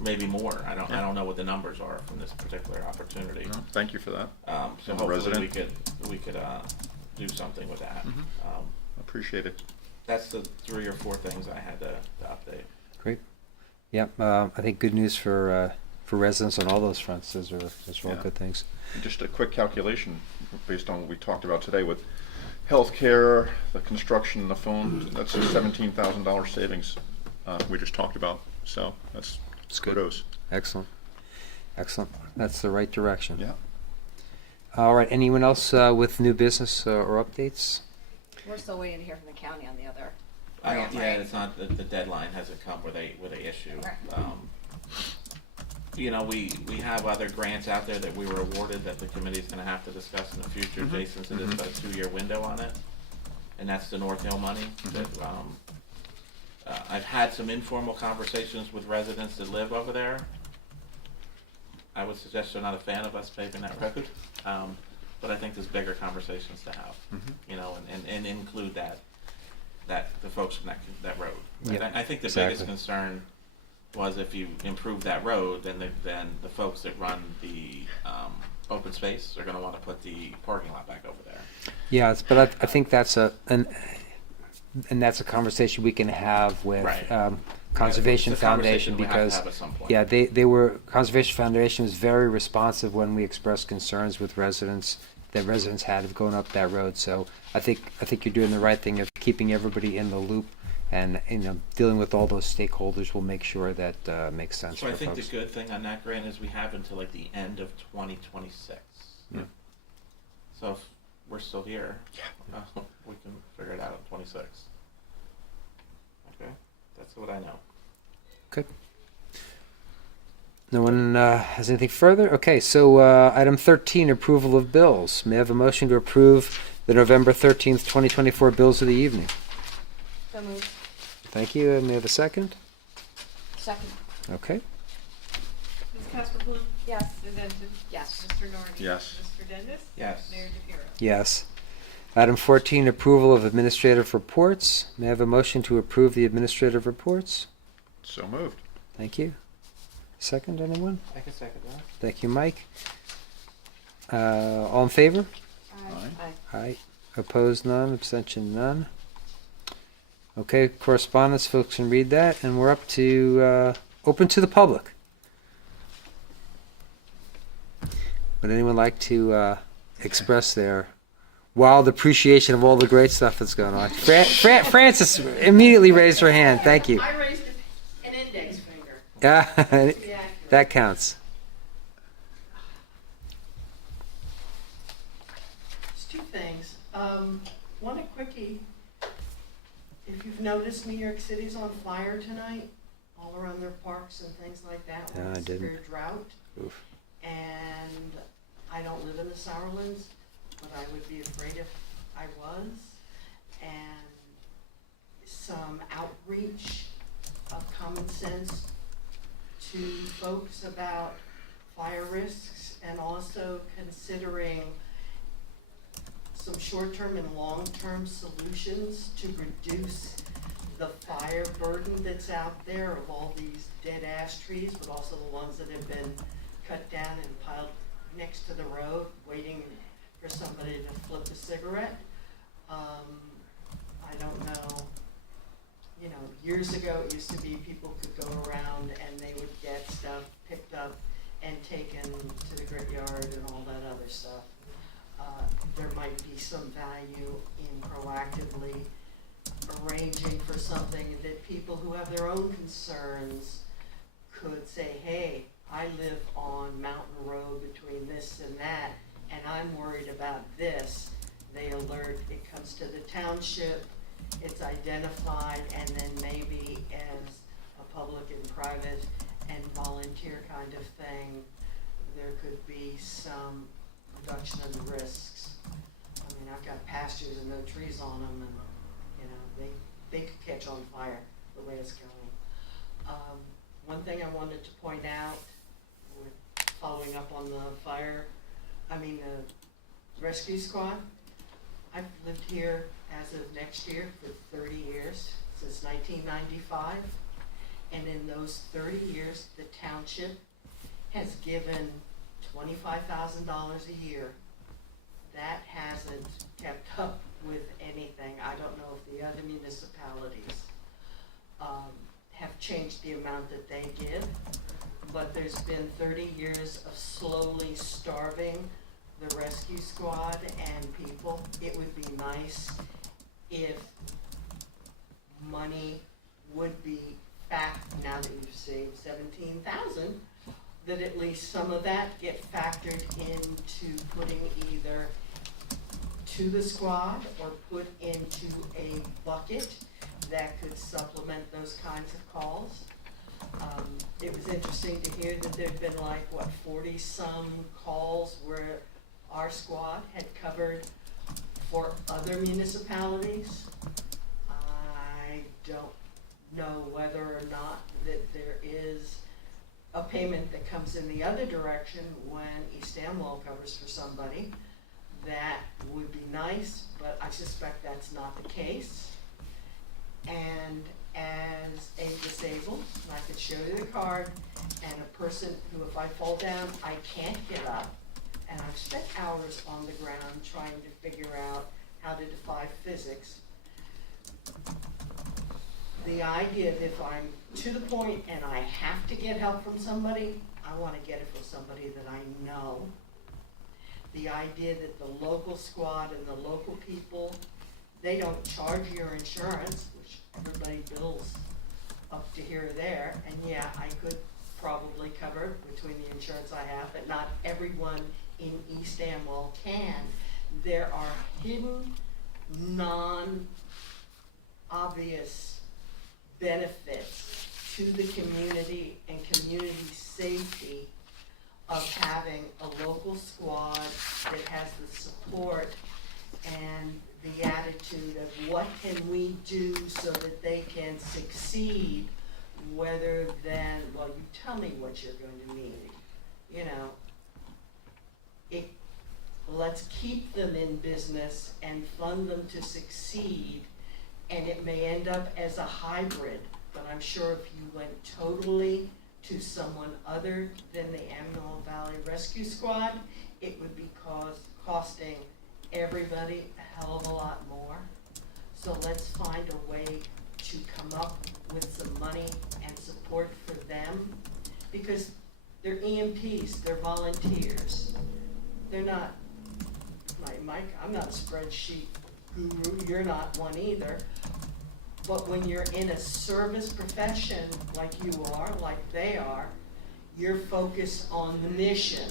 maybe more. I don't know what the numbers are from this particular opportunity. No, thank you for that. So hopefully we could do something with that. Appreciate it. That's the 3 or 4 things I had to update. Great. Yeah, I think good news for residents on all those fronts. Those are all good things. Just a quick calculation based on what we talked about today with healthcare, the construction, the phone. That's a $17,000 savings we just talked about. So that's kudos. Excellent. That's the right direction. Yeah. All right. Anyone else with new business or updates? We're still waiting to hear from the county on the other. It's not the deadline hasn't come where they issue. Okay. You know, we have other grants out there that we were awarded that the committee's going to have to discuss in the future. Jason said there's about a 2-year window on it, and that's the North Hill money. That I've had some informal conversations with residents that live over there. I would suggest they're not a fan of us paving that road, but I think there's bigger conversations to have. You know, and include that the folks from that road. Right? Yeah, I think the biggest concern was if you improve that road, then the folks that run the open space are going to want to put the parking lot back over there. Yeah, but I think that's and that's a conversation we can have with Conservation Foundation, because Conservation Foundation was very responsive when we expressed concerns with residents had of going up that road. So I think you're doing the right thing of keeping everybody in the loop. And dealing with all those stakeholders will make sure that makes sense. So for I think folks. the good thing on that grant is we have until like the end of 2026. Yeah. So if we're still here, we can figure it out in 26. Okay, that's what I know. Okay. No one has anything further? Okay, so item 13, approval of bills. May I have a motion to approve the November 13th, 2024 bills of the evening? So moved. Thank you. May I have a second? Second. Okay. Ms. Casper-Bloom? Yes. Ms. Denton? Yes. Mr. Nardi? Yes. Mr. Dennis? Yes. Mayor DePiero? Yes. Item 14, approval of administrative reports. May I have a motion to approve the administrative reports? So moved. Thank you. Second, anyone? I can second that. Thank you, Mike. All in favor? Aye. Aye. Opposed, none. Abstention, none. Okay, correspondence, folks can read that, and we're up to open to the public. Would anyone like to express their wild appreciation of all the great stuff that's going on. Frances immediately raised her hand. Thank you. I raised an index finger. Yeah, Yeah. that counts. There's two things. One, a quickie. If you've noticed, New York City's on fire tonight, all around their parks and things like that. No, I It's didn't. severe drought. Oof. And I don't live in the Sourlands, but I would be afraid if I was. And some outreach of common sense to folks about fire risks, and also considering some short-term and long-term solutions to reduce the fire burden that's out there of all these dead ash trees, but also the ones that have been cut down and piled next to the road, waiting for somebody to flip a cigarette. I don't know, you know, years ago it used to be people could go around and they would get stuff picked up and taken to the graveyard and all that other stuff. There might be some value in proactively arranging for something that people who have their own concerns could say, hey, I live on Mountain Road between this and that, and I'm worried about this. They alert, it comes to the township, it's identified, and then maybe as a public and private and volunteer kind of thing, there could be some reduction of the risks. I mean, I've got pastures and no trees on them, and you know, they could catch on fire the way it's going. One thing I wanted to point out, with following up on the rescue squad, I've lived here as of next year for 30 years, since 1995, and in those 30 years, the township has given $25,000 a year. That hasn't kept up with anything. I don't know if the other municipalities have changed the amount that they give, but there's been 30 years of slowly starving the rescue squad and people. It would be nice if money would be back, now that you've saved 17,000, that at least some of that get factored into putting either to the squad or put into a bucket that could supplement those kinds of calls. It was interesting to hear that there'd been 40-some calls where our squad had covered for other municipalities. I don't know whether or not that there is a payment that comes in the other direction when East Amwell covers for somebody. That would be nice, but I suspect that's not the case. And as a disabled, and I could show you the card, and a person who, if I fall down, I can't get up, and I've spent hours on the ground trying to figure out how to defy physics. The idea that if I'm to the point and I have to get help from somebody, I want to get it from somebody that I know. The idea that the local squad and the local people, they don't charge your insurance, which everybody bills up to here or there, and yeah, I could probably cover it between the insurance I have, but not everyone in East Amwell can. There are hidden, non-obvious benefits to the community and community safety of having a local squad that has the support and the attitude of what can we do so that they can succeed, rather than, well, you tell me what you're going to need. You know, let's keep them in business and fund them to succeed, and it may end up as a hybrid, but I'm sure if you went totally to someone other than the Amwell Valley Rescue Squad, it would be costing everybody a hell of a lot more. So let's find a way to come up with some money and support for them, because they're EMPs, they're volunteers. They're not, Mike, I'm not a spreadsheet guru, you're not one either. But when you're in a service profession like you are, like they are, you're focused on the mission.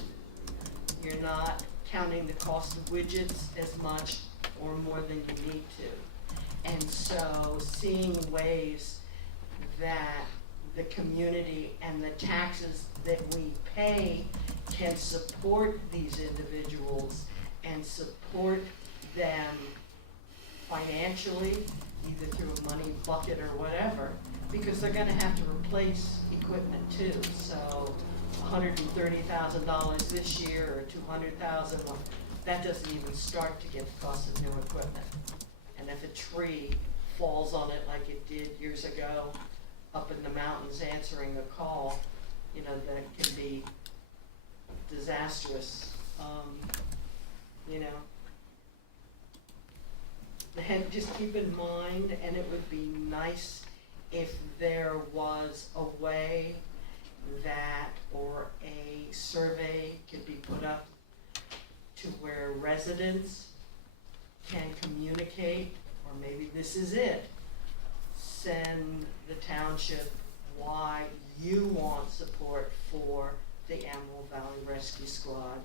You're not counting the cost of widgets as much or more than you need to. And so seeing ways that the community and the taxes that we pay can support these individuals and support them financially, either through a money bucket or whatever, because they're gonna have to replace equipment too. So $130,000 this year or $200,000, well, that doesn't even start to get the cost of new equipment. And if a tree falls on it like it did years ago up in the mountains answering a call, you know, that can be disastrous, you know. And just keep in mind, and it would be nice if there was a way that, or a survey could be put up to where residents can communicate, or maybe this is it, send the township why you want support for the Animal Valley Rescue Squad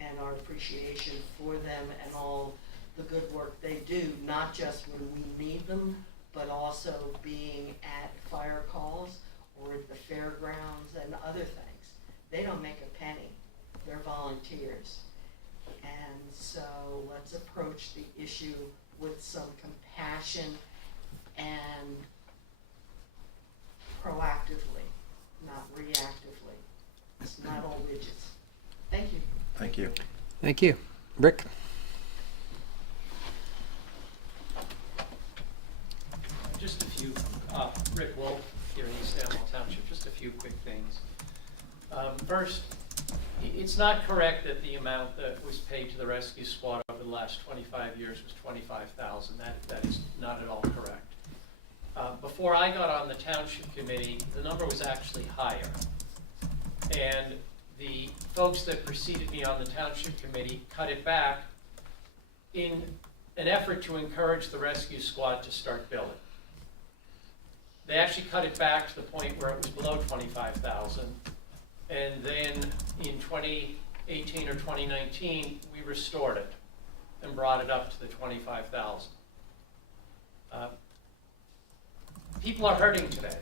and our appreciation for them and all the good work they do, not just when we need them, but also being at fire calls or at the fairgrounds and other things. They don't make a penny, they're volunteers. And so let's approach the issue with some compassion and proactively, not reactively. It's not all widgets. Thank you. Thank you. Thank you. Rick? Just a few, Rick Wolf, here in East Amwell Township, just a few quick things. First, it's not correct that the amount that was paid to the rescue squad over the last 25 years was $25,000. That is not at all correct. Before I got on the township committee, the number was actually higher. And the folks that preceded me on the township committee cut it back in an effort to encourage the rescue squad to start billing. They actually cut it back to the point where it was below 25,000. And then in 2018 or 2019, we restored it and brought it up to the 25,000. People are hurting today.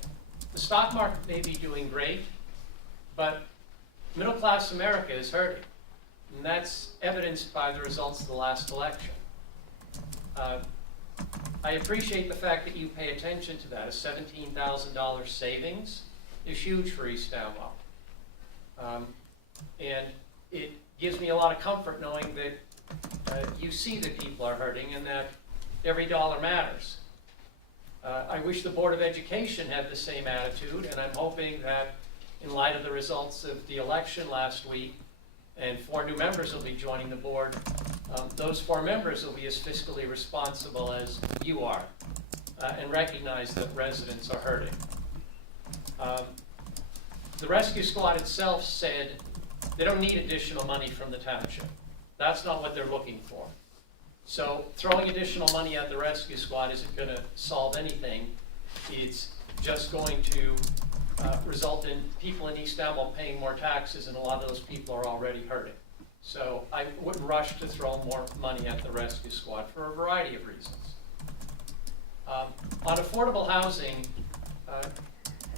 The stock market may be doing great, but middle-class America is hurting. And that's evidenced by the results of the last election. I appreciate the fact that you pay attention to that. A $17,000 savings is huge for East Amwell. And it gives me a lot of comfort knowing that you see that people are hurting and that every dollar matters. I wish the Board of Education had the same attitude, and I'm hoping that in light of the results of the election last week, and 4 new members will be joining the board, those 4 members will be as fiscally responsible as you are, and recognize that residents are hurting. The rescue squad itself said they don't need additional money from the township. That's not what they're looking for. So throwing additional money at the rescue squad isn't going to solve anything. It's just going to result in people in East Amwell paying more taxes, and a lot of those people are already hurting. So I wouldn't rush to throw more money at the rescue squad for a variety of reasons. On affordable housing,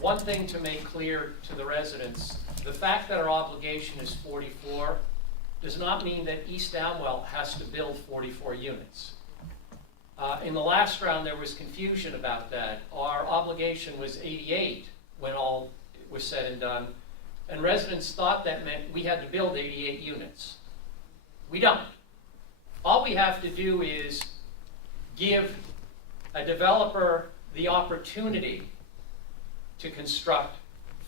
one thing to make clear to the residents, the fact that our obligation is 44 does not mean that East Amwell has to build 44 units. In the last round, there was confusion about that. Our obligation was 88 when all was said and done, and residents thought that meant we had to build 88 units. We don't. All we have to do is give a developer the opportunity to construct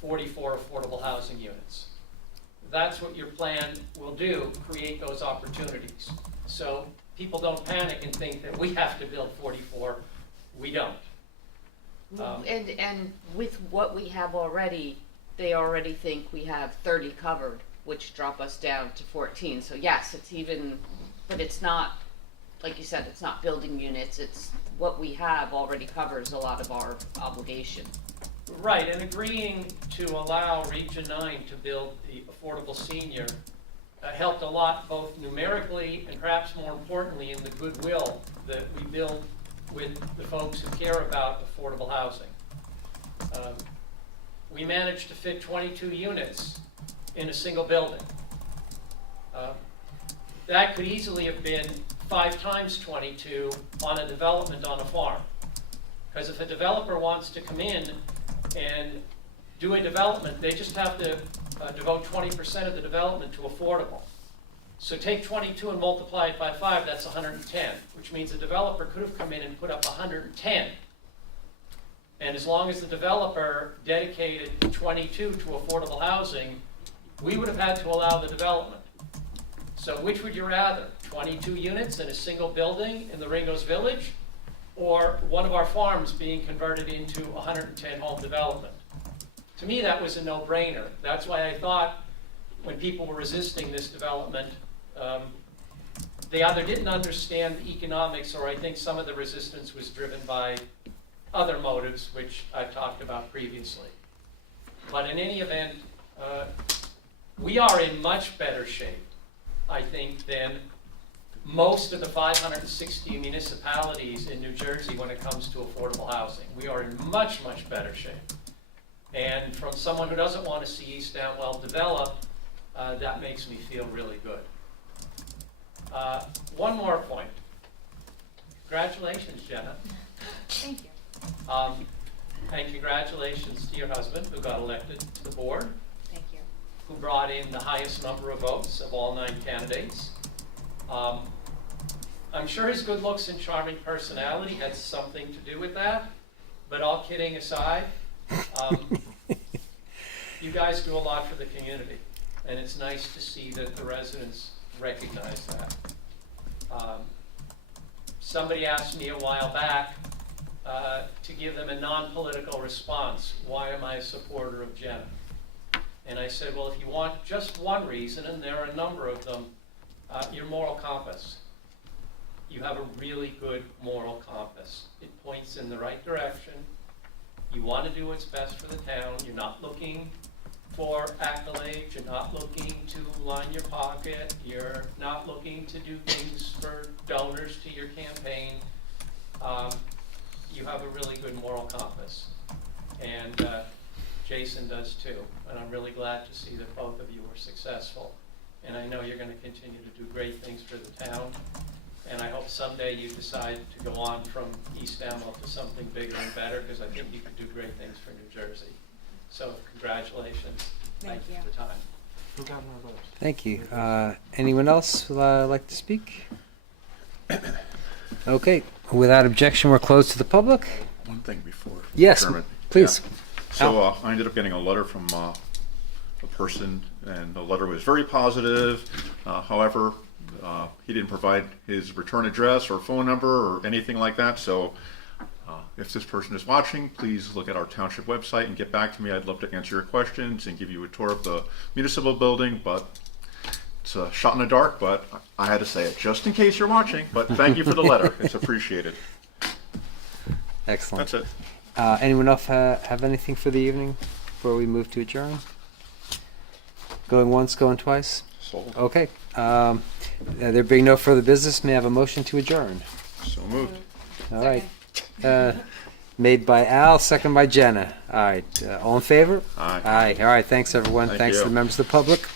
44 affordable housing units. That's what your plan will do, create those opportunities. So people don't panic and think that we have to build 44. We don't. And with what we have already, they already think we have 30 covered, which drop us down to 14. So yes, it's even but it's not, like you said, it's not building units, it's what we have already covers a lot of our obligation. Right, and agreeing to allow Region 9 to build the affordable senior helped a lot, both numerically and perhaps more importantly in the goodwill that we build with the folks who care about affordable housing. We managed to fit 22 units in a single building. That could easily have been 5 times 22 on a development on a farm. Because if a developer wants to come in and do a development, they just have to devote 20% of the development to affordable. So take 22 and multiply it by 5, that's 110, which means a developer could have come in and put up 110. And as long as the developer dedicated 22 to affordable housing, we would have had to allow the development. So which would you rather, 22 units in a single building in the Ringos Village, or one of our farms being converted into 110 home development? To me, that was a no-brainer. That's why I thought when people were resisting this development, they either didn't understand the economics, or I think some of the resistance was driven by other motives, which I've talked about previously. But in any event, we are in much better shape, I think, than most of the 560 municipalities in New Jersey when it comes to affordable housing. We are in much, much better shape. And from someone who doesn't want to see East Amwell develop, that makes me feel really good. One more point. Congratulations, Jenna. Thank you. And congratulations to your husband who got elected to the board, Thank you. who brought in the highest number of votes of all 9 candidates. I'm sure his good looks and charming personality had something to do with that, but all kidding aside, you guys do a lot for the community, and it's nice to see that the residents recognize that. Somebody asked me a while back to give them a non-political response. Why am I a supporter of Jenna? And I said, well, if you want just one reason, and there are a number of them, your moral compass. You have a really good moral compass. It points in the right direction. You want to do what's best for the town. You're not looking for accolades. You're not looking to line your pocket. You're not looking to do things for donors to your campaign. You have a really good moral compass. And Jason does too. And I'm really glad to see that both of you are successful. And I know you're going to continue to do great things for the town. And I hope someday you decide to go on from East Amwell to something bigger and better, because I think you could do great things for New Jersey. So congratulations. Thank you. For the time. Who got more votes? Thank you. Anyone else like to speak? Okay. Without objection, we're closed to the public. One thing before. Yes, adjournment. please. Yeah. So I ended up getting a letter from a person, and the letter was very positive. However, he didn't provide his return address or phone number or anything like that. So if this person is watching, please look at our township website and get back to me. I'd love to answer your questions and give you a tour of the municipal building, but it's a shot in the dark, but I had to say it just in case you're watching. But thank you for the letter. It's appreciated. Excellent. That's it. Anyone else have anything for the evening before we move to adjourn? Going once, going twice? Sold. Okay. There being no further business, may I have a motion to adjourn? So moved. All right. Made by Al, second by Jenna. All right. All in favor? Aye. Aye. All right. Thanks, everyone. Thank Thanks you. to the members of the public.